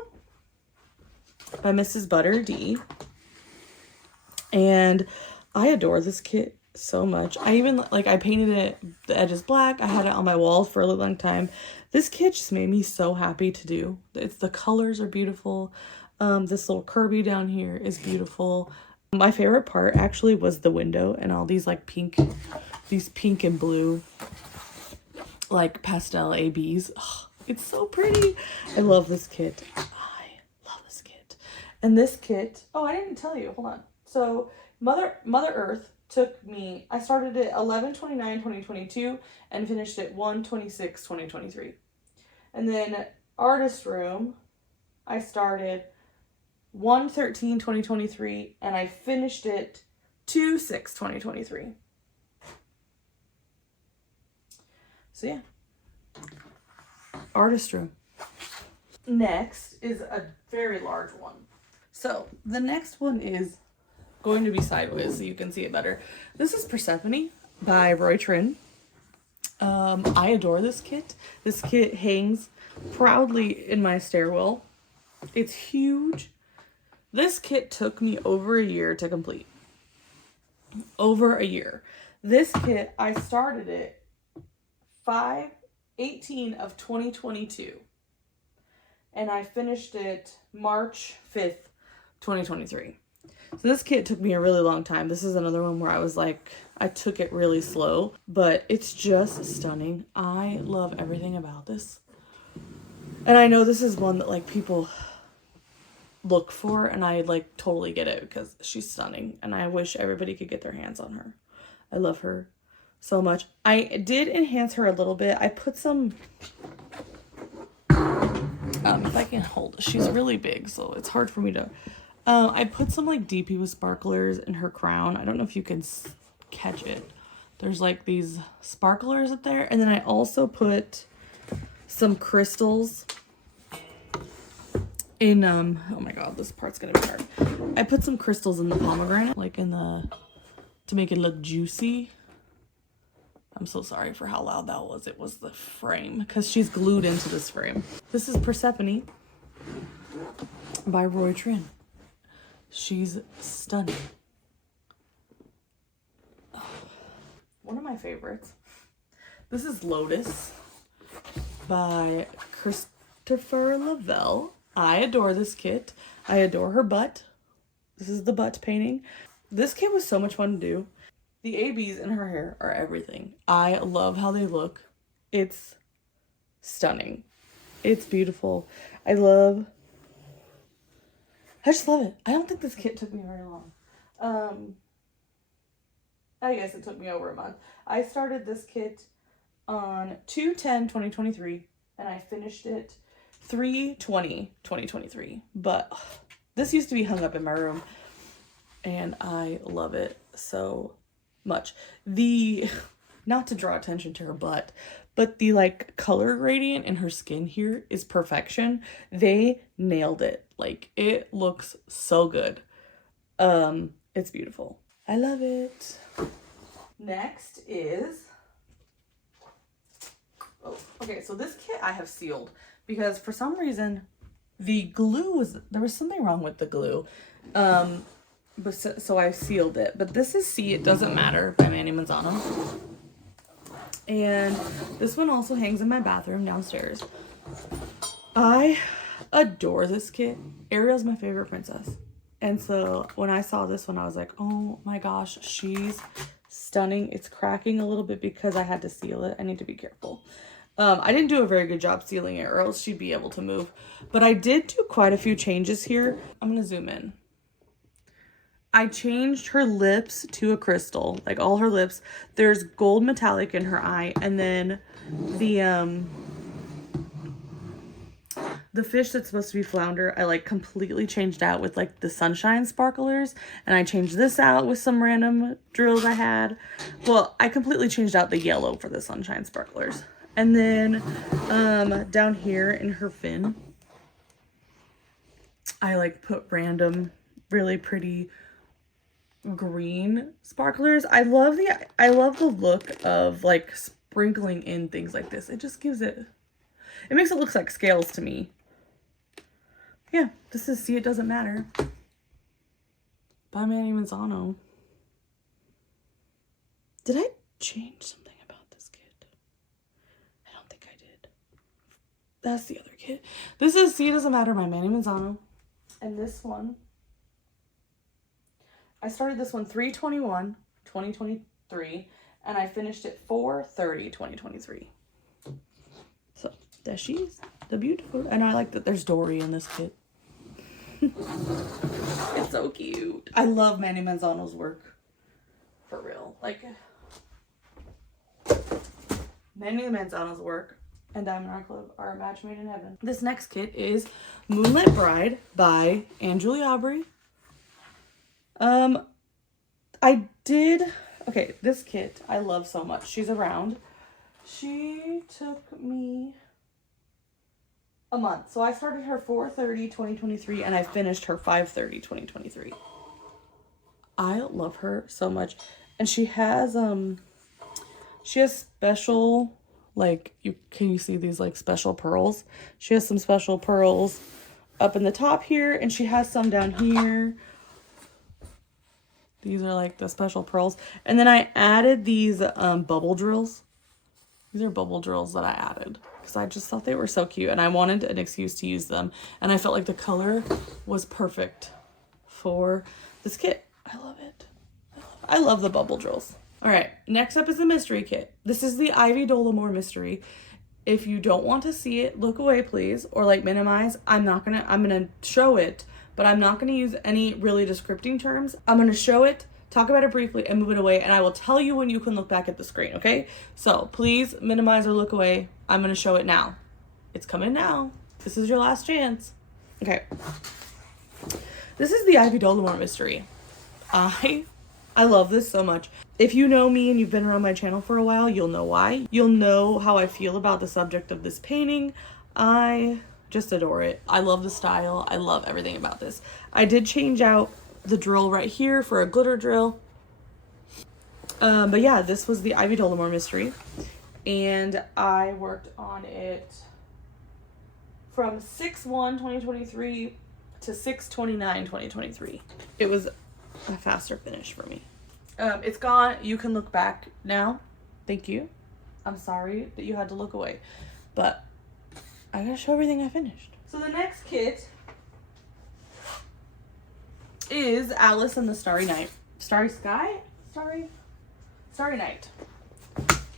by Mrs. Butter D. And I adore this kit so much. I even, like, I painted it, the edges black. I had it on my wall for a really long time. This kit just made me so happy to do. The colors are beautiful. This little Kirby down here is beautiful. My favorite part actually was the window and all these like pink and blue like pastel ABs. Oh, it's so pretty. I love this kit. And this kit, oh, I didn't tell you, hold on. So Mother Earth took me, I started it 11/29/2022 and finished it 1/26/2023. And then Artist Room, I started 1/13/2023 and I finished it 2/6/2023. So yeah, Artist Room. Next is a very large one. So the next one is going to be sideways so you can see it better. This is Persephone by Roy Trin. I adore this kit. This kit hangs proudly in my stairwell. It's huge. This kit took me over a year to complete. Over a year. This kit, I started it 5/18/2022. And I finished it March 5th, 2023. So this kit took me a really long time. This is another one where I was like, I took it really slow, but it's just stunning. I love everything about this. And I know this is one that like people look for, and I like totally get it because she's stunning and I wish everybody could get their hands on her. I love her so much. I did enhance her a little bit. I put some, if I can hold it, she's really big, so it's hard for me to, I put some like DP with sparklers in her crown. I don't know if you can catch it. There's like these sparklers up there, and then I also put some crystals in, oh my god, this part's gonna be hard. I put some crystals in the pomegranate, like in the, to make it look juicy. I'm so sorry for how loud that was. It was the frame, because she's glued into this frame. This is Persephone by Roy Trin. She's stunning. One of my favorites. This is Lotus by Christopher Lavelle. I adore this kit. I adore her butt. This is the butt painting. This kit was so much fun to do. The ABs in her hair are everything. I love how they look. It's stunning. It's beautiful. I just love it. I don't think this kit took me very long. I guess it took me over a month. I started this kit on 2/10/2023 and I finished it 3/20/2023. But this used to be hung up in my room and I love it so much. Not to draw attention to her butt, but the like color gradient in her skin here is perfection. They nailed it. Like, it looks so good. It's beautiful. I love it. Next is, oh, okay, so this kit I have sealed because for some reason the glue there was something wrong with the glue. But so I sealed it. But this is See It Doesn't Matter by Manny Manzano. And this one also hangs in my bathroom downstairs. I adore this kit. Ariel's my favorite princess. And so when I saw this one, I was like, oh my gosh, she's stunning. It's cracking a little bit because I had to seal it. I need to be careful. I didn't do a very good job sealing it, or else she'd be able to move. But I did do quite a few changes here. I'm going to zoom in. I changed her lips to a crystal, like all her lips. There's gold metallic in her eye, and then the fish that's supposed to be flounder, I like completely changed out with like the sunshine sparklers, and I changed this out with some random drills I had. Well, I completely changed out the yellow for the sunshine sparklers. And then down here in her fin, I like put random really pretty green sparklers. I love the look of like sprinkling in things like this. It just gives it makes it look like scales to me. Yeah, this is See It Doesn't Matter by Manny Manzano. Did I change something about this kit? I don't think I did. That's the other kit. This is See It Doesn't Matter by Manny Manzano. And this one, I started this one 3/21/2023, and I finished it 4/30/2023. So there she is, the beautiful. And I like that there's Dory in this kit. It's so cute. I love Manny Manzano's work, for real. Like, Manny Manzano's work and Diamond Art Club are a match made in heaven. This next kit is Moonlit Bride by Anne Julie Aubrey. Okay, this kit I love so much. She's around. She took me a month. So I started her 4/30/2023 and I finished her 5/30/2023. I love her so much. And she has special, like, can you see these like special pearls? She has some special pearls up in the top here, and she has some down here. These are like the special pearls. And then I added these bubble drills. These are bubble drills that I added because I just thought they were so cute and I wanted an excuse to use them. And I felt like the color was perfect for this kit. I love it. I love the bubble drills. All right, next up is the mystery kit. This is the Ivy Dollamore mystery. If you don't want to see it, look away, please, or like minimize. I'm gonna show it, but I'm not gonna use any really descripting terms. I'm gonna show it, talk about it briefly, and move it away, and I will tell you when you can look back at the screen, okay? So please minimize or look away. I'm gonna show it now. It's coming now. This is your last chance. Okay. This is the Ivy Dollamore mystery. I love this so much. If you know me and you've been around my channel for a while, you'll know why. You'll know how I feel about the subject of this painting. I just adore it. I love the style. I love everything about this. I did change out the drill right here for a glitter drill. But yeah, this was the Ivy Dollamore mystery. And I worked on it from 6/1/2023 to 6/29/2023. It was a faster finish for me. It's gone. You can look back now. Thank you. I'm sorry that you had to look away, but I gotta show everything I finished. So the next kit is Alice and the Starry Night. Starry Night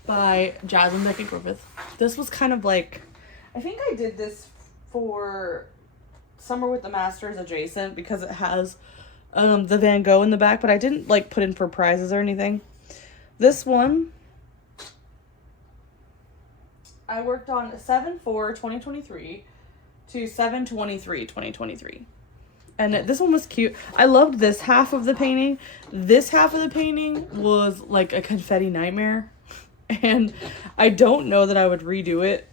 by Jasmine Beckett Griffith. This was kind of like, I think I did this for Summer with the Masters adjacent because it has the Van Gogh in the back, but I didn't like put in for prizes or anything. This one I worked on 7/4/2023 to 7/23/2023. And this one was cute. I loved this half of the painting. This half of the painting was like a confetti nightmare. And I don't know that I would redo it.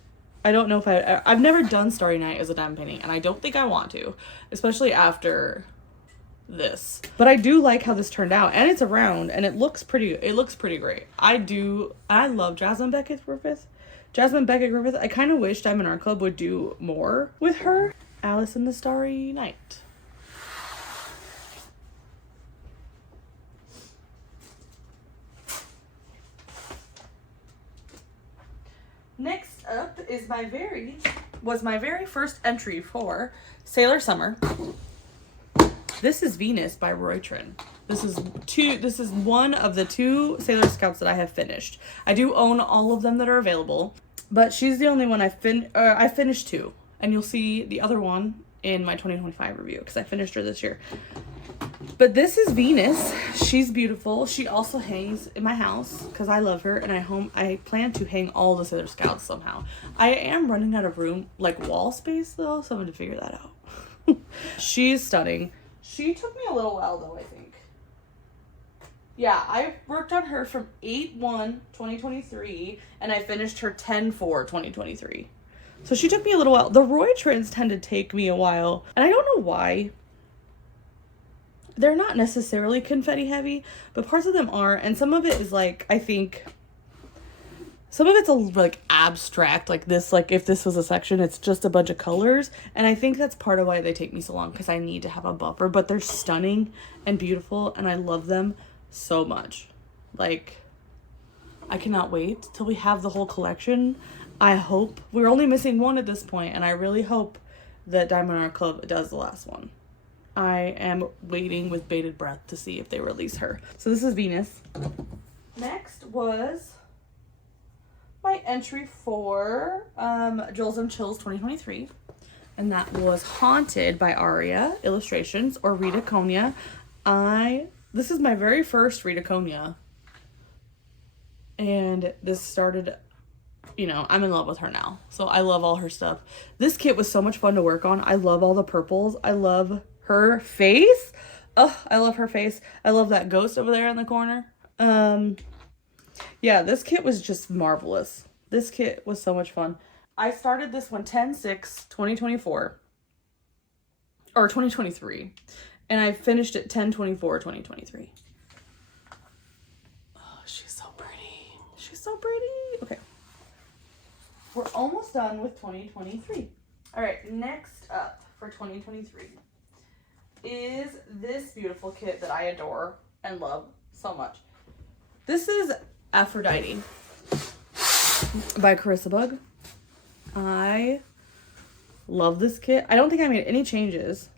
I don't know if I've never done Starry Night as a diamond painting, and I don't think I want to, especially after this. But I do like how this turned out, and it's around, and it looks pretty great. I love Jasmine Beckett Griffith. I kind of wish Diamond Art Club would do more with her. Alice and the Starry Night. Next up is my very first entry for Sailor Summer. This is Venus by Roytrin. This is one of the 2 Sailor Scouts that I have finished. I do own all of them that are available, but she's the only one I finished 2, and you'll see the other one in my 2025 review because I finished her this year. But this is Venus. She's beautiful. She also hangs in my house because I love her, and I plan to hang all the Sailor Scouts somehow. I am running out of room, like wall space though, so I'm going to figure that out. She's stunning. She took me a little while though, I think. Yeah, I worked on her from 8/1/2023 and I finished her 10/4/2023. So she took me a little while. The Roytrins tend to take me a while, and I don't know why. They're not necessarily confetti heavy, but parts of them are, and some of it is like, I think, some of it's like abstract, like this, like if this was a section, it's just a bunch of colors, and I think that's part of why they take me so long, because I need to have a buffer, but they're stunning and beautiful, and I love them so much. Like, I cannot wait till we have the whole collection. I hope, we're only missing one at this point, and I really hope that Diamond Art Club does the last one. I am waiting with bated breath to see if they release her. So this is Venus. Next was my entry for Jewels and Chills 2023. And that was Haunted by Aria Illustrations, or Rita Konya. This is my very first Rita Konya. And this started, you know, I'm in love with her now. So I love all her stuff. This kit was so much fun to work on. I love all the purples. I love her face. Oh, I love her face. I love that ghost over there in the corner. Yeah, this kit was just marvelous. This kit was so much fun. I started this one 10/6/2024 or 2023, and I finished it 10/24/2023. Oh, she's so pretty. She's so pretty. Okay. We're almost done with 2023. All right, next up for 2023 is this beautiful kit that I adore and love so much. This is Aphrodite by Carissa Bug. I love this kit. I don't think I made any changes.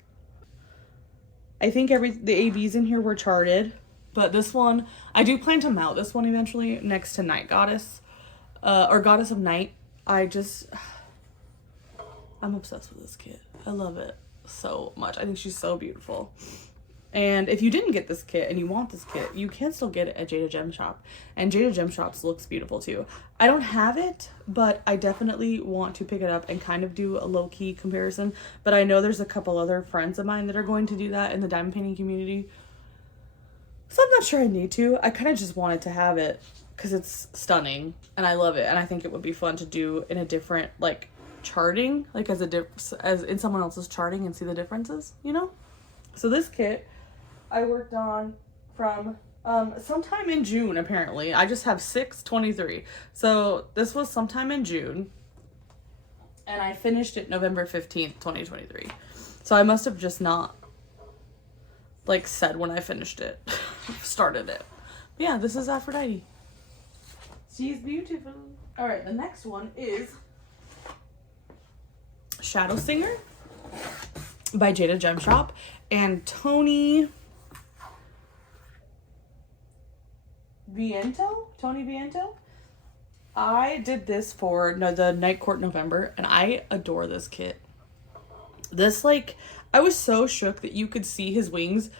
I think the ABs in here were charted, but this one, I do plan to mount this one eventually next to Night Goddess, or Goddess of Night. I'm obsessed with this kit. I love it so much. I think she's so beautiful. And if you didn't get this kit and you want this kit, you can still get it at Jada Gem Shop. And Jada Gem Shops looks beautiful too. I don't have it, but I definitely want to pick it up and kind of do a low-key comparison. But I know there's a couple other friends of mine that are going to do that in the diamond painting community. So I'm not sure I need to. I kind of just wanted to have it because it's stunning and I love it. And I think it would be fun to do in a different, like, charting, like as in someone else's charting and see the differences, you know? So this kit I worked on from sometime in June, apparently. I just have 6/23. So this was sometime in June. And I finished it November 15th, 2023. So I must have just not, like, said when I finished it. Started it. But yeah, this is Aphrodite. She's beautiful. Alright, the next one is Shadow Singer by Jada Gem Shop and Tony Viento. I did this for the Night Court November, and I adore this kit. This, like, I was so shook that you could see his wings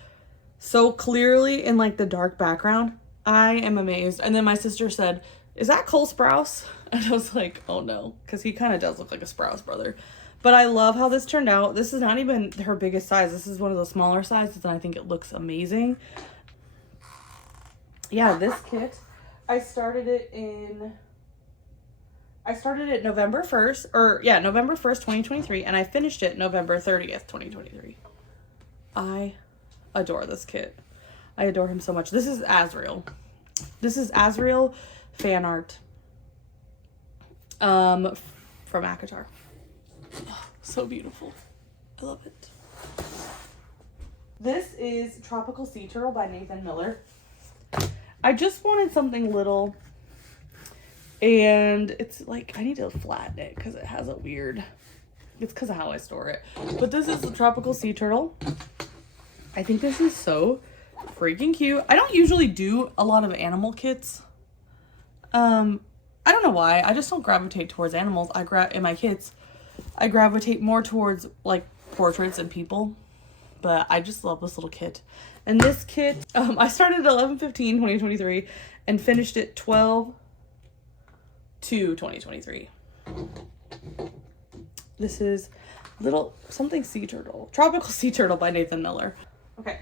so clearly in, like, the dark background. I am amazed. And then my sister said, "Is that Cole Sprouse?" And I was like, oh no, because he kind of does look like a Sprouse brother. But I love how this turned out. This is not even her biggest size. This is one of the smaller sizes, and I think it looks amazing. Yeah, this kit, I started it November 1st, November 1st, 2023, and I finished it November 30th, 2023. I adore this kit. I adore him so much. This is Azrael. This is Azrael fan art from ACOTAR. Oh, so beautiful. I love it. This is Tropical Sea Turtle by Nathan Miller. I just wanted something little, and it's like, I need to flatten it because it has a weird, it's because of how I store it. But this is the Tropical Sea Turtle. I think this is so freaking cute. I don't usually do a lot of animal kits. I don't know why. I just don't gravitate towards animals. In my kits, I gravitate more towards like portraits and people. But I just love this little kit. And this kit, I started at 11/15/2023 and finished it 12/2/2023. This is little something sea turtle, tropical sea turtle by Nathan Miller. Okay.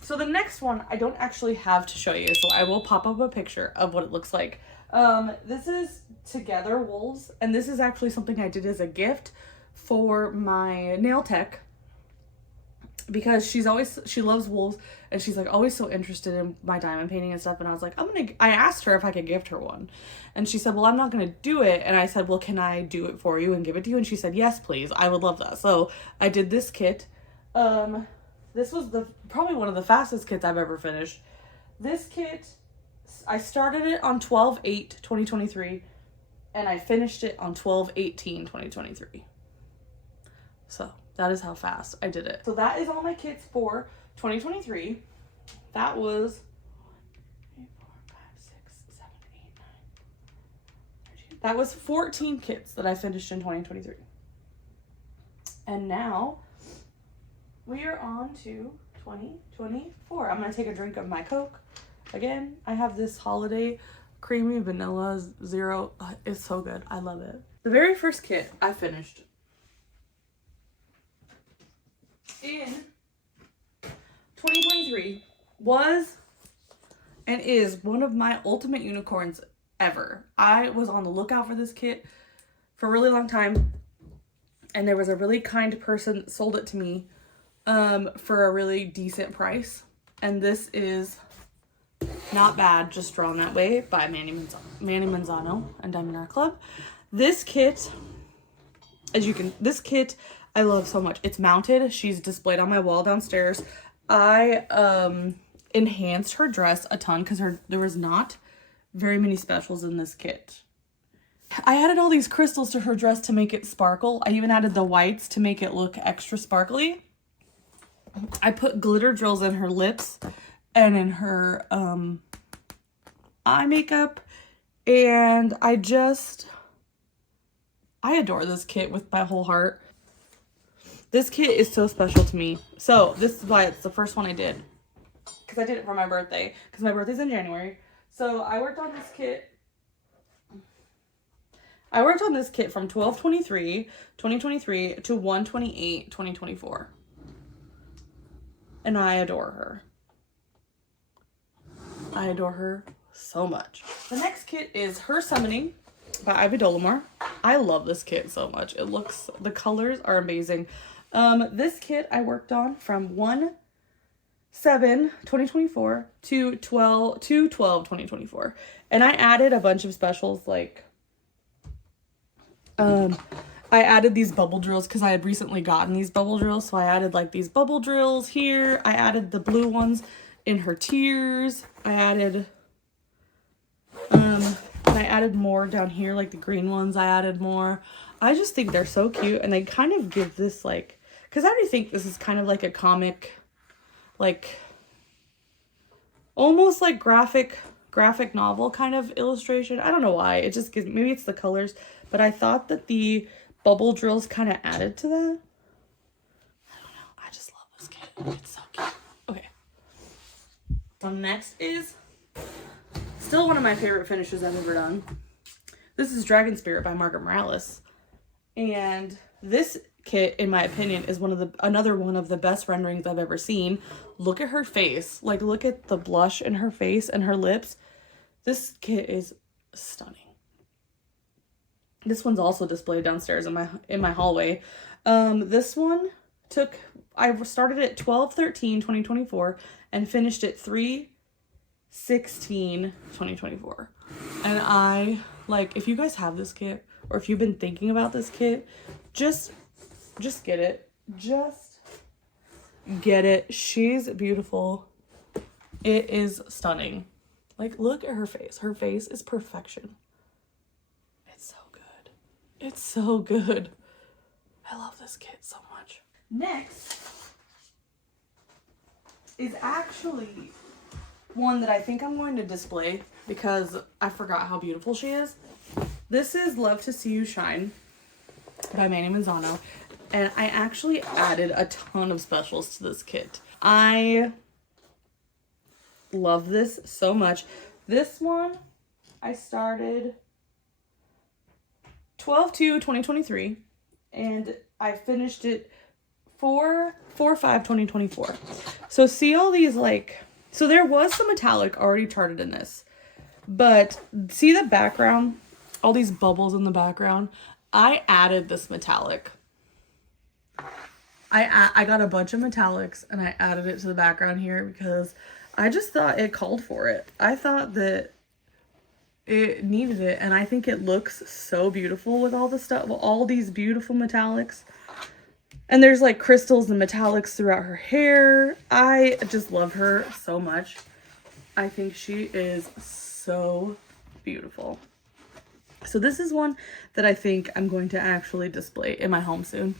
So the next one I don't actually have to show you, so I will pop up a picture of what it looks like. This is Together Wolves, and this is actually something I did as a gift for my nail tech, because she loves wolves, and she's like always so interested in my diamond painting and stuff. And I was like, I asked her if I could gift her one, and she said, well, I'm not gonna do it. And I said, well, can I do it for you and give it to you? And she said, yes, please, I would love that. So I did this kit. This was probably one of the fastest kits I've ever finished. This kit, I started it on 12/8/2023, and I finished it on 12/18/2023. So that is how fast I did it. So that is all my kits for 2023. That was 8, 4, 5, 6, 7, 8, 9, 13. That was 14 kits that I finished in 2023. And now we are on to 2024. I'm going to take a drink of my Coke. Again, I have this holiday creamy vanilla zero. It's so good. I love it. The very first kit I finished in 2023 was and is one of my ultimate unicorns ever. I was on the lookout for this kit for a really long time, and there was a really kind person that sold it to me for a really decent price. And this is Not Bad, Just Drawn That Way by Manny Manzano and Diamond Art Club. This kit, this kit I love so much. It's mounted. She's displayed on my wall downstairs. I enhanced her dress a ton because there was not very many specials in this kit. I added all these crystals to her dress to make it sparkle. I even added the whites to make it look extra sparkly. I put glitter drills in her lips and in her eye makeup, and I adore this kit with my whole heart. This kit is so special to me. So this is why it's the first one I did, because I did it for my birthday, because my birthday's in January. So I worked on this kit. From 12/23/2023 to 1/28/2024. And I adore her. I adore her so much. The next kit is Her Summoning by Ivy Dolomar. I love this kit so much. The colors are amazing. This kit I worked on from 1/7/2024 to 12/12/2024. And I added a bunch of specials, like I added these bubble drills because I had recently gotten these bubble drills. So I added like these bubble drills here. I added the blue ones in her tears. I added more down here, like the green ones. I added more. I just think they're so cute, and they kind of give this like, because I already think this is kind of like a comic, like almost like graphic novel kind of illustration. I don't know why. It just gives, maybe it's the colors, but I thought that the bubble drills kind of added to that. I don't know. I just love this kit. It's so cute. Okay. So next is still one of my favorite finishes I've ever done. This is Dragon Spirit by Margaret Morales. And this kit, in my opinion, is another one of the best renderings I've ever seen. Look at her face. Like, look at the blush in her face and her lips. This kit is stunning. This one's also displayed downstairs in my hallway. This one I started at 12/13/2024 and finished at 3/16/2024. And I, like, if you guys have this kit, or if you've been thinking about this kit, just get it. Just get it. She's beautiful. It is stunning. Like, look at her face. Her face is perfection. It's so good. It's so good. I love this kit so much. Next is actually one that I think I'm going to display because I forgot how beautiful she is. This is Love to See You Shine by Manny Manzano. And I actually added a ton of specials to this kit. I love this so much. This one, I started 12/2/2023 and I finished it 4/5/2024. So see all these like, so there was some metallic already charted in this, but see the background, all these bubbles in the background. I added this metallic. I got a bunch of metallics and I added it to the background here because I just thought it called for it. I thought that it needed it, and I think it looks so beautiful with all the stuff, all these beautiful metallics. And there's like crystals and metallics throughout her hair. I just love her so much. I think she is so beautiful. So this is one that I think I'm going to actually display in my home soon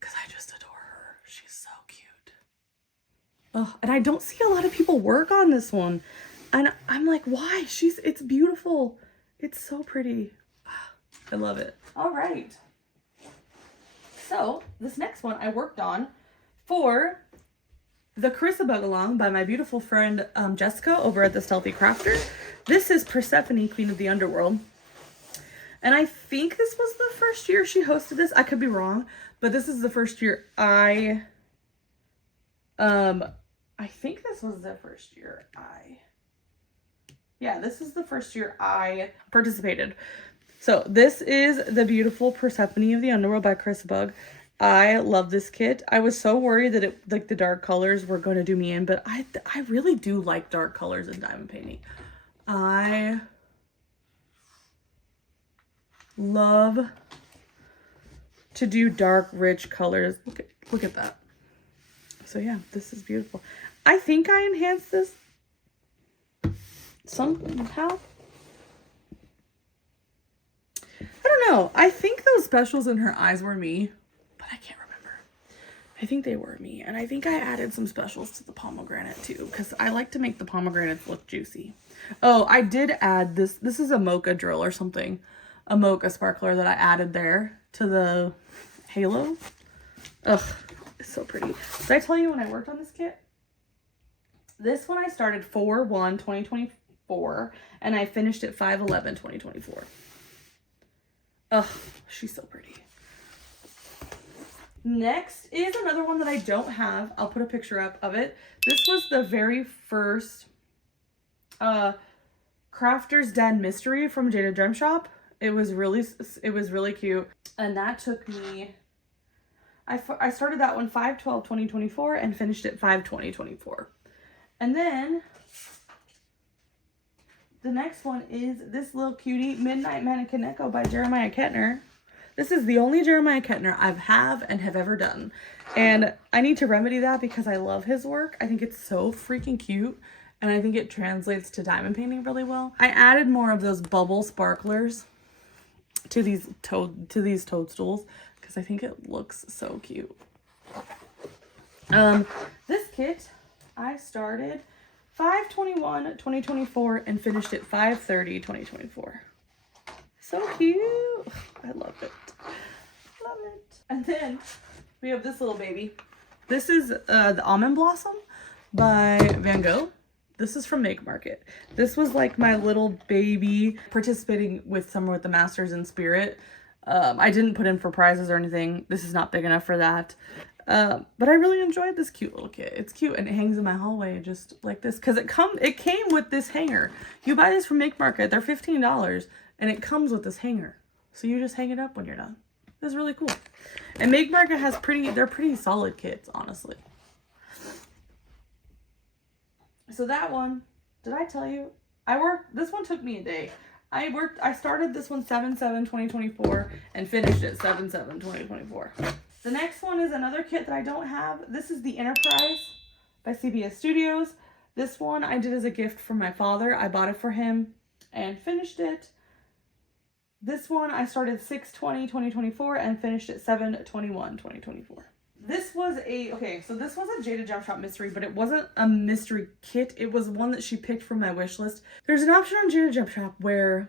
because I just adore her. She's so cute. Oh, and I don't see a lot of people work on this one. And I'm like, why? It's beautiful. It's so pretty. I love it. All right. So this next one I worked on for the Carissa Bug Along by my beautiful friend Jessica over at the Stealthy Crafter. This is Persephone, Queen of the Underworld. And I think this was the first year she hosted this. I could be wrong, but this is the first year I think this was the first year this is the first year I participated. So this is the beautiful Persephone of the Underworld by Carissa Bug. I love this kit. I was so worried that it, like, the dark colors were going to do me in, but I really do like dark colors in diamond painting. I love to do dark, rich colors. Look at that. So yeah, this is beautiful. I think I enhanced this somehow. I don't know. I think those specials in her eyes were me, but I can't remember. I think they were me. And I think I added some specials to the pomegranate too, because I like to make the pomegranates look juicy. Oh, I did add this. This is a mocha drill or something. A mocha sparkler that I added there to the halo. Ugh, it's so pretty. Did I tell you when I worked on this kit? This one I started 4/1/2024 and I finished at 5/11/2024. Ugh, she's so pretty. Next is another one that I don't have. I'll put a picture up of it. This was the very first Crafter's Den Mystery from Jada Gem Shop. It was really cute. And that took me, I started that one 5/12/2024 and finished at 5/20/24. And then the next one is this little cutie, Midnight Mannequin Echo by Jeremiah Kettner. This is the only Jeremiah Kettner I have ever done. And I need to remedy that because I love his work. I think it's so freaking cute. And I think it translates to diamond painting really well. I added more of those bubble sparklers to these toadstools because I think it looks so cute. This kit I started 5/21/2024 and finished at 5/30/2024. So cute. I love it. Love it. And then we have this little baby. This is the Almond Blossom by Van Gogh. This is from Make Market. This was like my little baby participating with Summer with the Masters in Spirit. I didn't put in for prizes or anything. This is not big enough for that. But I really enjoyed this cute little kit. It's cute and it hangs in my hallway just like this. Because it came with this hanger. You buy this from Make Market. They're $15 and it comes with this hanger. So you just hang it up when you're done. This is really cool. And Make Market has they're pretty solid kits, honestly. So that one, did I tell you? This one took me a day. I started this one 7/7/2024 and finished it 7/7/2024. The next one is another kit that I don't have. This is the Enterprise by CBS Studios. This one I did as a gift from my father. I bought it for him and finished it This one I started 6/20/2024 and finished at 7/21/2024. This was so this was a Jada Gem Shop mystery, but it wasn't a mystery kit. It was one that she picked from my wish list. There's an option on Jada Gem Shop where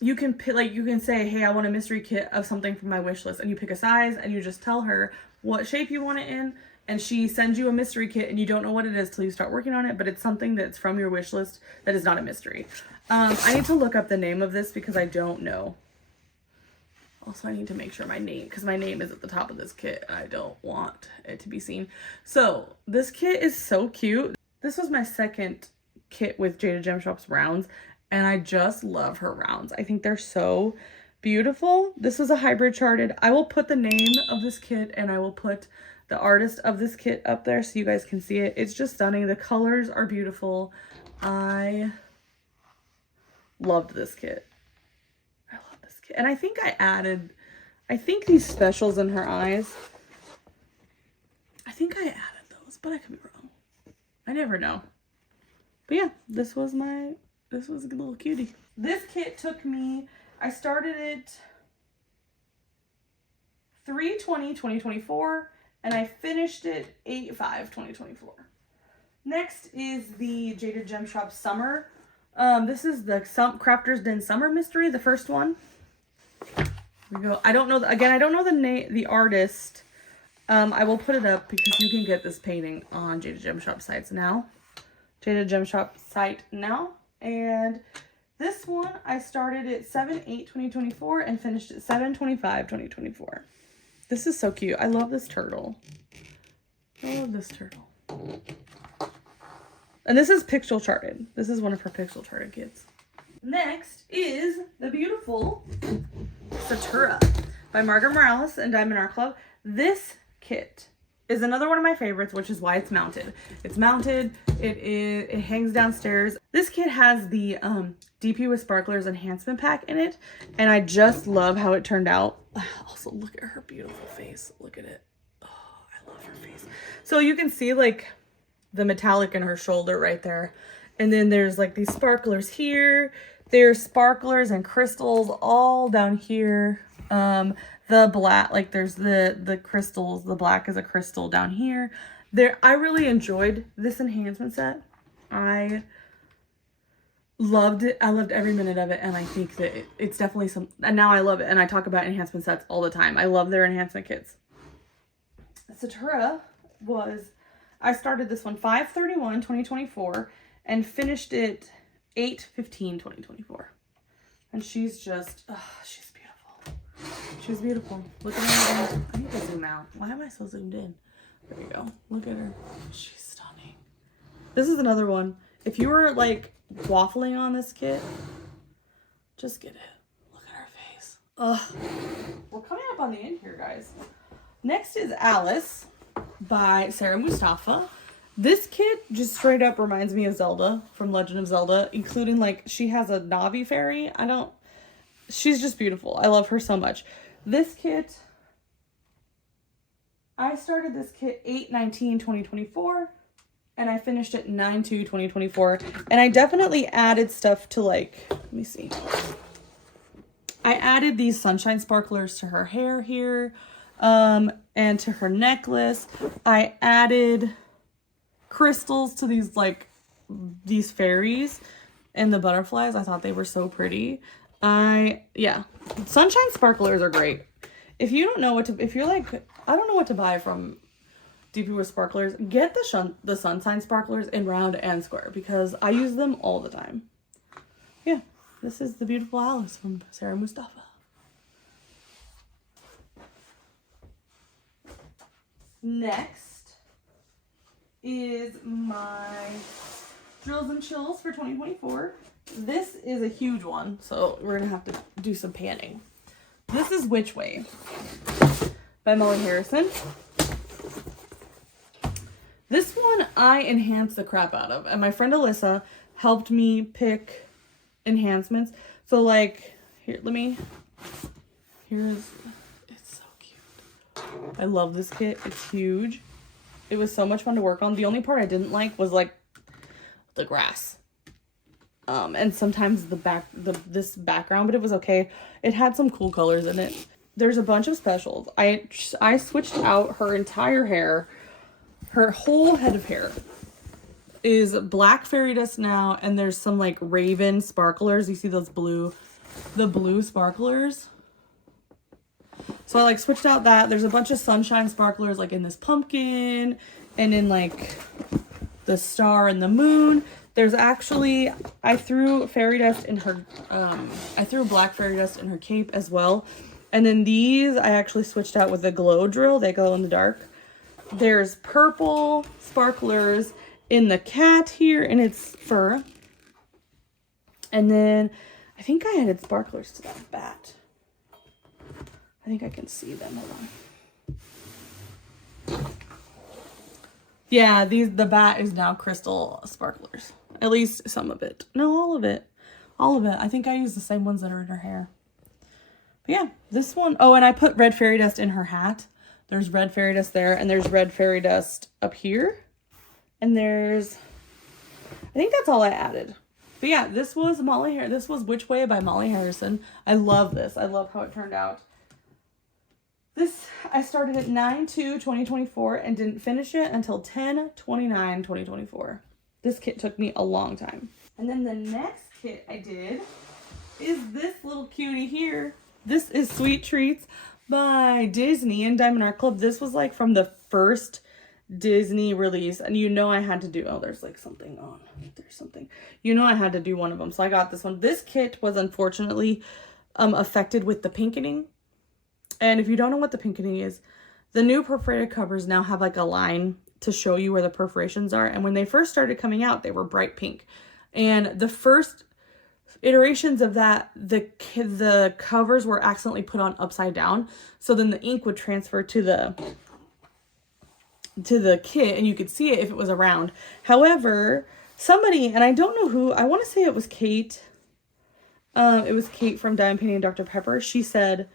you can pick, like, you can say, hey, I want a mystery kit of something from my wish list, and you pick a size and you just tell her what shape you want it in, and she sends you a mystery kit, and you don't know what it is till you start working on it, but it's something that's from your wish list that is not a mystery. I need to look up the name of this because I don't know. Also, I need to make sure my name, because my name is at the top of this kit and I don't want it to be seen. So this kit is so cute. This was my second kit with Jada Gem Shop's rounds, and I just love her rounds. I think they're so beautiful. This was a hybrid charted. I will put the name of this kit and I will put the artist of this kit up there so you guys can see it. It's just stunning. The colors are beautiful. I loved this kit. And I think I think these specials in her eyes, I think I added those, but I could be wrong. I never know. But yeah, this was a little cutie. This kit took me, I started it 3/20/2024 and I finished it 8/5/2024. Next is the Jada Gem Shop Summer. This is the Crafters Den Summer Mystery, the first one. Here we go. I don't know the name, the artist. I will put it up because you can get this painting on Jada Gem Shop sites now. Jada Gem Shop site now. And this one I started at 7/8/2024 and finished at 7/25/2024. This is so cute. I love this turtle. I love this turtle. And this is pixel charted. This is one of her pixel charted kits. Next is the beautiful Satura by Margaret Morales and Diamond Art Club. This kit is another one of my favorites, which is why it's mounted. It's mounted. It hangs downstairs. This kit has the DP with Sparklers enhancement pack in it, and I just love how it turned out. Also, look at her beautiful face. Look at it. Oh, I love her face. So you can see like the metallic in her shoulder right there. And then there's like these sparklers here. There's sparklers and crystals all down here. The black, like there's the crystals. The black is a crystal down here. I really enjoyed this enhancement set. I loved it. I loved every minute of it. And I think that it's definitely and now I love it. And I talk about enhancement sets all the time. I love their enhancement kits. Satura I started this one 5/31/2024 and finished it 8/15/2024. And she's just, she's beautiful. She's beautiful. Look at her. I need to zoom out. Why am I so zoomed in? There we go. Look at her. She's stunning. This is another one. If you were like waffling on this kit, just get it. Look at her face. We're coming up on the end here, guys. Next is Alice by Sarah Mustafa. This kit just straight up reminds me of Zelda from Legend of Zelda, including like she has a Navi fairy. She's just beautiful. I love her so much. This kit, I started this kit 8/19/2024 and I finished it 9/2/2024. And I definitely added stuff to like, let me see. I added these sunshine sparklers to her hair here. And to her necklace. I added crystals to these fairies and the butterflies. I thought they were so pretty. Yeah, sunshine sparklers are great. If you don't know if you're like, I don't know what to buy from DP with Sparklers, get the sunshine sparklers in round and square because I use them all the time. Yeah, this is the beautiful Alice from Sarah Mustafa. Next is my Drills and Chills for 2024. This is a huge one, so we're going to have to do some panning. This is Which Way by Molly Harrison. This one I enhanced the crap out of, and my friend Alyssa helped me pick enhancements. So like, it's so cute. I love this kit. It's huge. It was so much fun to work on. The only part I didn't like was like the grass. And sometimes this background, but it was okay. It had some cool colors in it. There's a bunch of specials. I switched out her entire hair. Her whole head of hair is black fairy dust now, and there's some like raven sparklers. You see those blue sparklers? So I like switched out that. There's a bunch of sunshine sparklers like in this pumpkin and in like the star and the moon. There's actually, I threw fairy dust in her, I threw black fairy dust in her cape as well. And then these I actually switched out with the glow drill. They glow in the dark. There's purple sparklers in the cat here in its fur. And then I think I added sparklers to that bat. I think I can see them. Hold on. Yeah, the bat is now crystal sparklers. At least some of it. No, all of it. All of it. I think I used the same ones that are in her hair. But yeah, this one. Oh, and I put red fairy dust in her hat. There's red fairy dust there, and there's red fairy dust up here. And there's, I think that's all I added. But yeah, this was This was Which Way by Molly Harrison. I love this. I love how it turned out. This, I started at 9/2/2024 and didn't finish it until 10/29/2024. This kit took me a long time. And then the next kit I did is this little cutie here. This is Sweet Treats by Disney and Diamond Art Club. This was like from the first Disney release, and you know I had to do, oh, there's like something on. There's something. You know I had to do one of them, so I got this one. This kit was unfortunately affected with the pinkening. And if you don't know what the pinkening is, the new perforated covers now have like a line to show you where the perforations are. And when they first started coming out, they were bright pink. And the first iterations of that, the covers were accidentally put on upside down. So then the ink would transfer to the kit and you could see it if it was around. However, somebody, and I don't know who, I want to say it was Kate. It was Kate from Diamond Painting and Dr. Pepper. She said,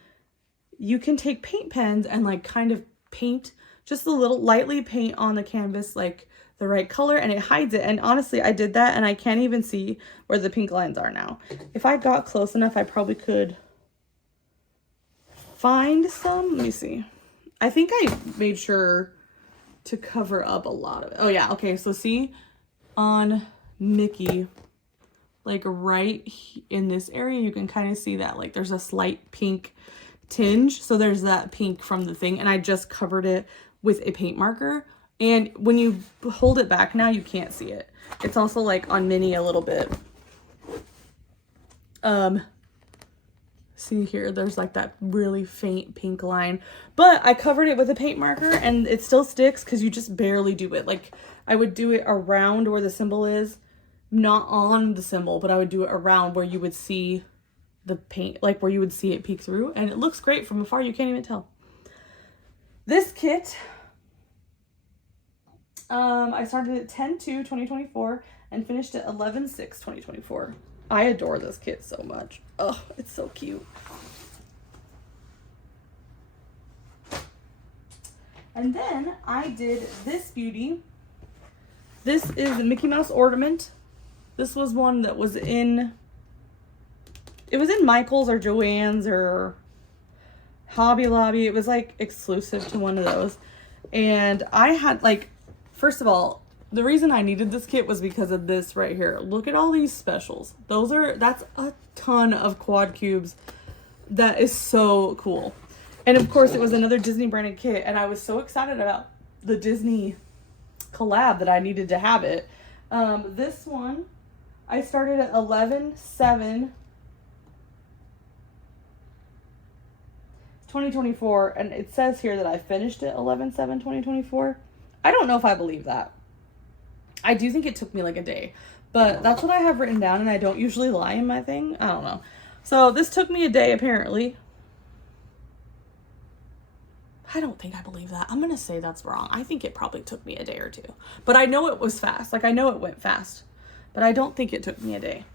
you can take paint pens and like kind of paint, just a little lightly paint on the canvas, like the right color, and it hides it. And honestly, I did that and I can't even see where the pink lines are now. If I got close enough, I probably could find some. Let me see. I think I made sure to cover up a lot of it. Oh yeah, okay, so see on Mickey, like right in this area, you can kind of see that like there's a slight pink tinge. So there's that pink from the thing, and I just covered it with a paint marker. And when you hold it back now, you can't see it. It's also like on Minnie a little bit. See here, there's like that really faint pink line, but I covered it with a paint marker and it still sticks because you just barely do it. Like I would do it around where the symbol is, not on the symbol, but I would do it around where you would see the paint, like where you would see it peek through, and it looks great from afar. You can't even tell. This kit, I started at 10/2/2024 and finished at 11/6/2024. I adore this kit so much. Oh, it's so cute. And then I did this beauty. This is the Mickey Mouse ornament. This was one that was in, it was in Michael's or Joann's or Hobby Lobby. It was like exclusive to one of those. And I had like, first of all, the reason I needed this kit was because of this right here. Look at all these specials. That's a ton of quad cubes. That is so cool. And of course it was another Disney branded kit, and I was so excited about the Disney collab that I needed to have it. This one, I started at 11/7/2024, and it says here that I finished at 11/7/2024. I don't know if I believe that. I do think it took me like a day, but that's what I have written down, and I don't usually lie in my thing. I don't know. So this took me a day apparently. I don't think I believe that. I'm going to say that's wrong. I think it probably took me a day or two, but I know it was fast. Like I know it went fast, but I don't think it took me a day.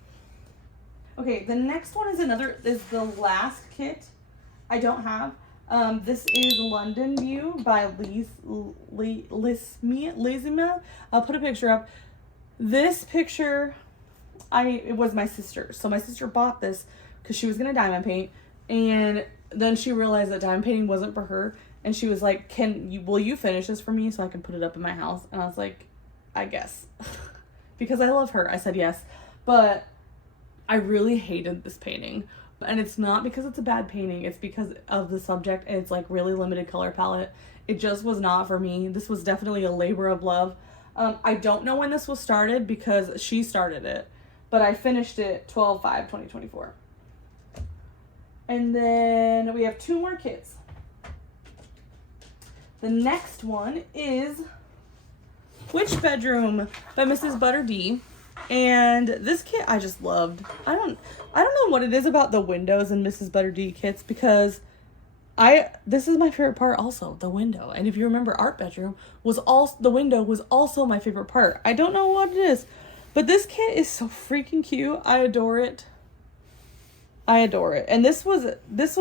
Okay. The next one is the last kit I don't have. This is London View by Lismia. I'll put a picture up. This picture it was my sister. So my sister bought this because she was gonna diamond paint, and then she realized that diamond painting wasn't for her, and she was like, will you finish this for me so I can put it up in my house? And I was like, I guess. Because I love her. I said yes. But I really hated this painting. And it's not because it's a bad painting. It's because of the subject, and it's like really limited color palette. It just was not for me. This was definitely a labor of love. I don't know when this was started because she started it, but I finished it 12/5/2024. And then we have 2 more kits. The next one is Witch Bedroom by Mrs. Butter D. And this kit I just loved. I don't know what it is about the windows in Mrs. Butter D kits, because this is my favorite part also, the window. And if you remember, Art Bedroom the window was also my favorite part. I don't know what it is, but this kit is so freaking cute. I adore it. I adore it. And this was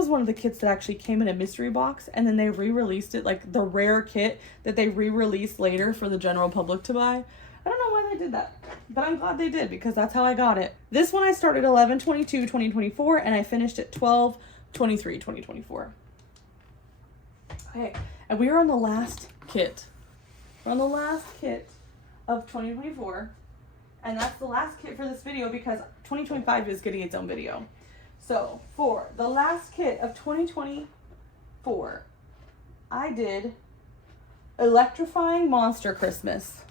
one of the kits that actually came in a mystery box, and then they re-released it, like the rare kit that they re-released later for the general public to buy. I don't know why they did that, but I'm glad they did, because that's how I got it. This one I started 11/22/2024, and I finished at 12/23/2024. Okay, and we are on the last kit. We're on the last kit of 2024, and that's the last kit for this video because 2025 is getting its own video. So for the last kit of 2024, I did Electrifying Monster Christmas.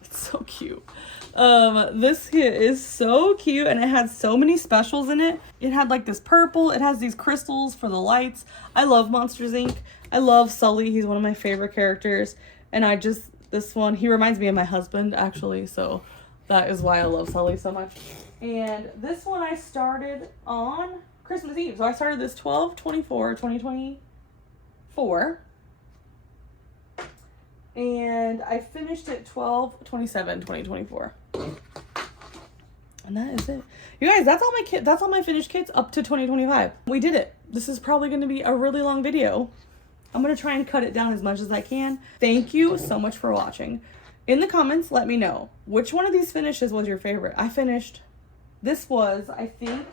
It's so cute. This kit is so cute, and it had so many specials in it. It had like this purple, it has these crystals for the lights. I love Monsters Inc. I love Sully. He's one of my favorite characters, and this one, he reminds me of my husband actually, so that is why I love Sully so much. And this one I started on Christmas Eve. So I started this 12/24/2024. And I finished it 12/27/2024. And that is it. You guys, that's all my finished kits up to 2025. We did it. This is probably going to be a really long video. I'm going to try and cut it down as much as I can. Thank you so much for watching. In the comments, let me know which one of these finishes was your favorite. This was, I think,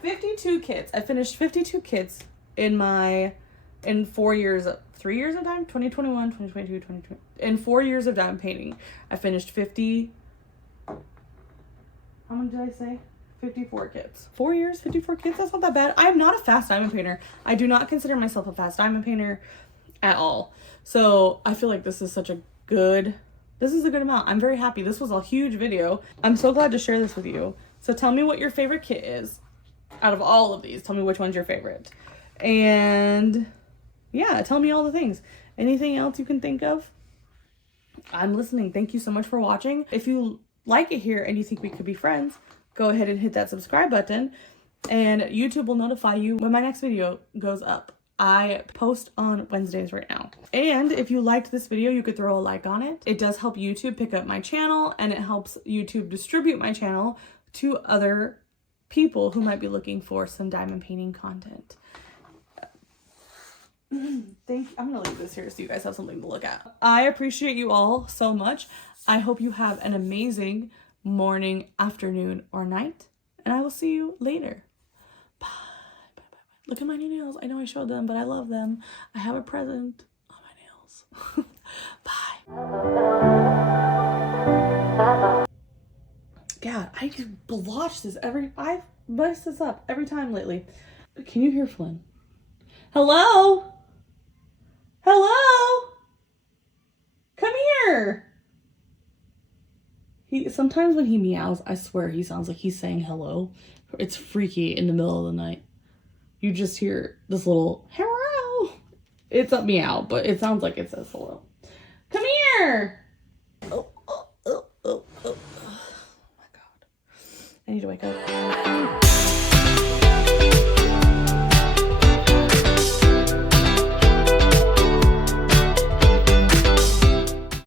52 kits. I finished 52 kits in 4 years, 3 years of time, 2021, 2022, 2020. In 4 years of diamond painting, I finished how many did I say? 54 kits. 4 years, 54 kits, that's not that bad. I am not a fast diamond painter. I do not consider myself a fast diamond painter at all. So I feel like this is a good amount. I'm very happy. This was a huge video. I'm so glad to share this with you. So tell me what your favorite kit is out of all of these. Tell me which one's your favorite. And yeah, tell me all the things. Anything else you can think of? I'm listening. Thank you so much for watching. If you like it here and you think we could be friends, go ahead and hit that subscribe button, and YouTube will notify you when my next video goes up. I post on Wednesdays right now. And if you liked this video, you could throw a like on it. It does help YouTube pick up my channel, and it helps YouTube distribute my channel to other people who might be looking for some diamond painting content. I'm gonna leave this here so you guys have something to look at. I appreciate you all so much. I hope you have an amazing morning, afternoon, or night, and I will see you later. Bye. Bye, bye, bye. Look at my new nails. I know I showed them, but I love them. I have a present on my nails. Bye. God, I just blotch this I mess this up every time lately. Can you hear Flynn? Hello? Hello? Come here. Sometimes when he meows, I swear he sounds like he's saying hello. It's freaky in the middle of the night. You just hear this little hello. It's a meow, but it sounds like it says hello. Come here. Oh my God. I need to wake up.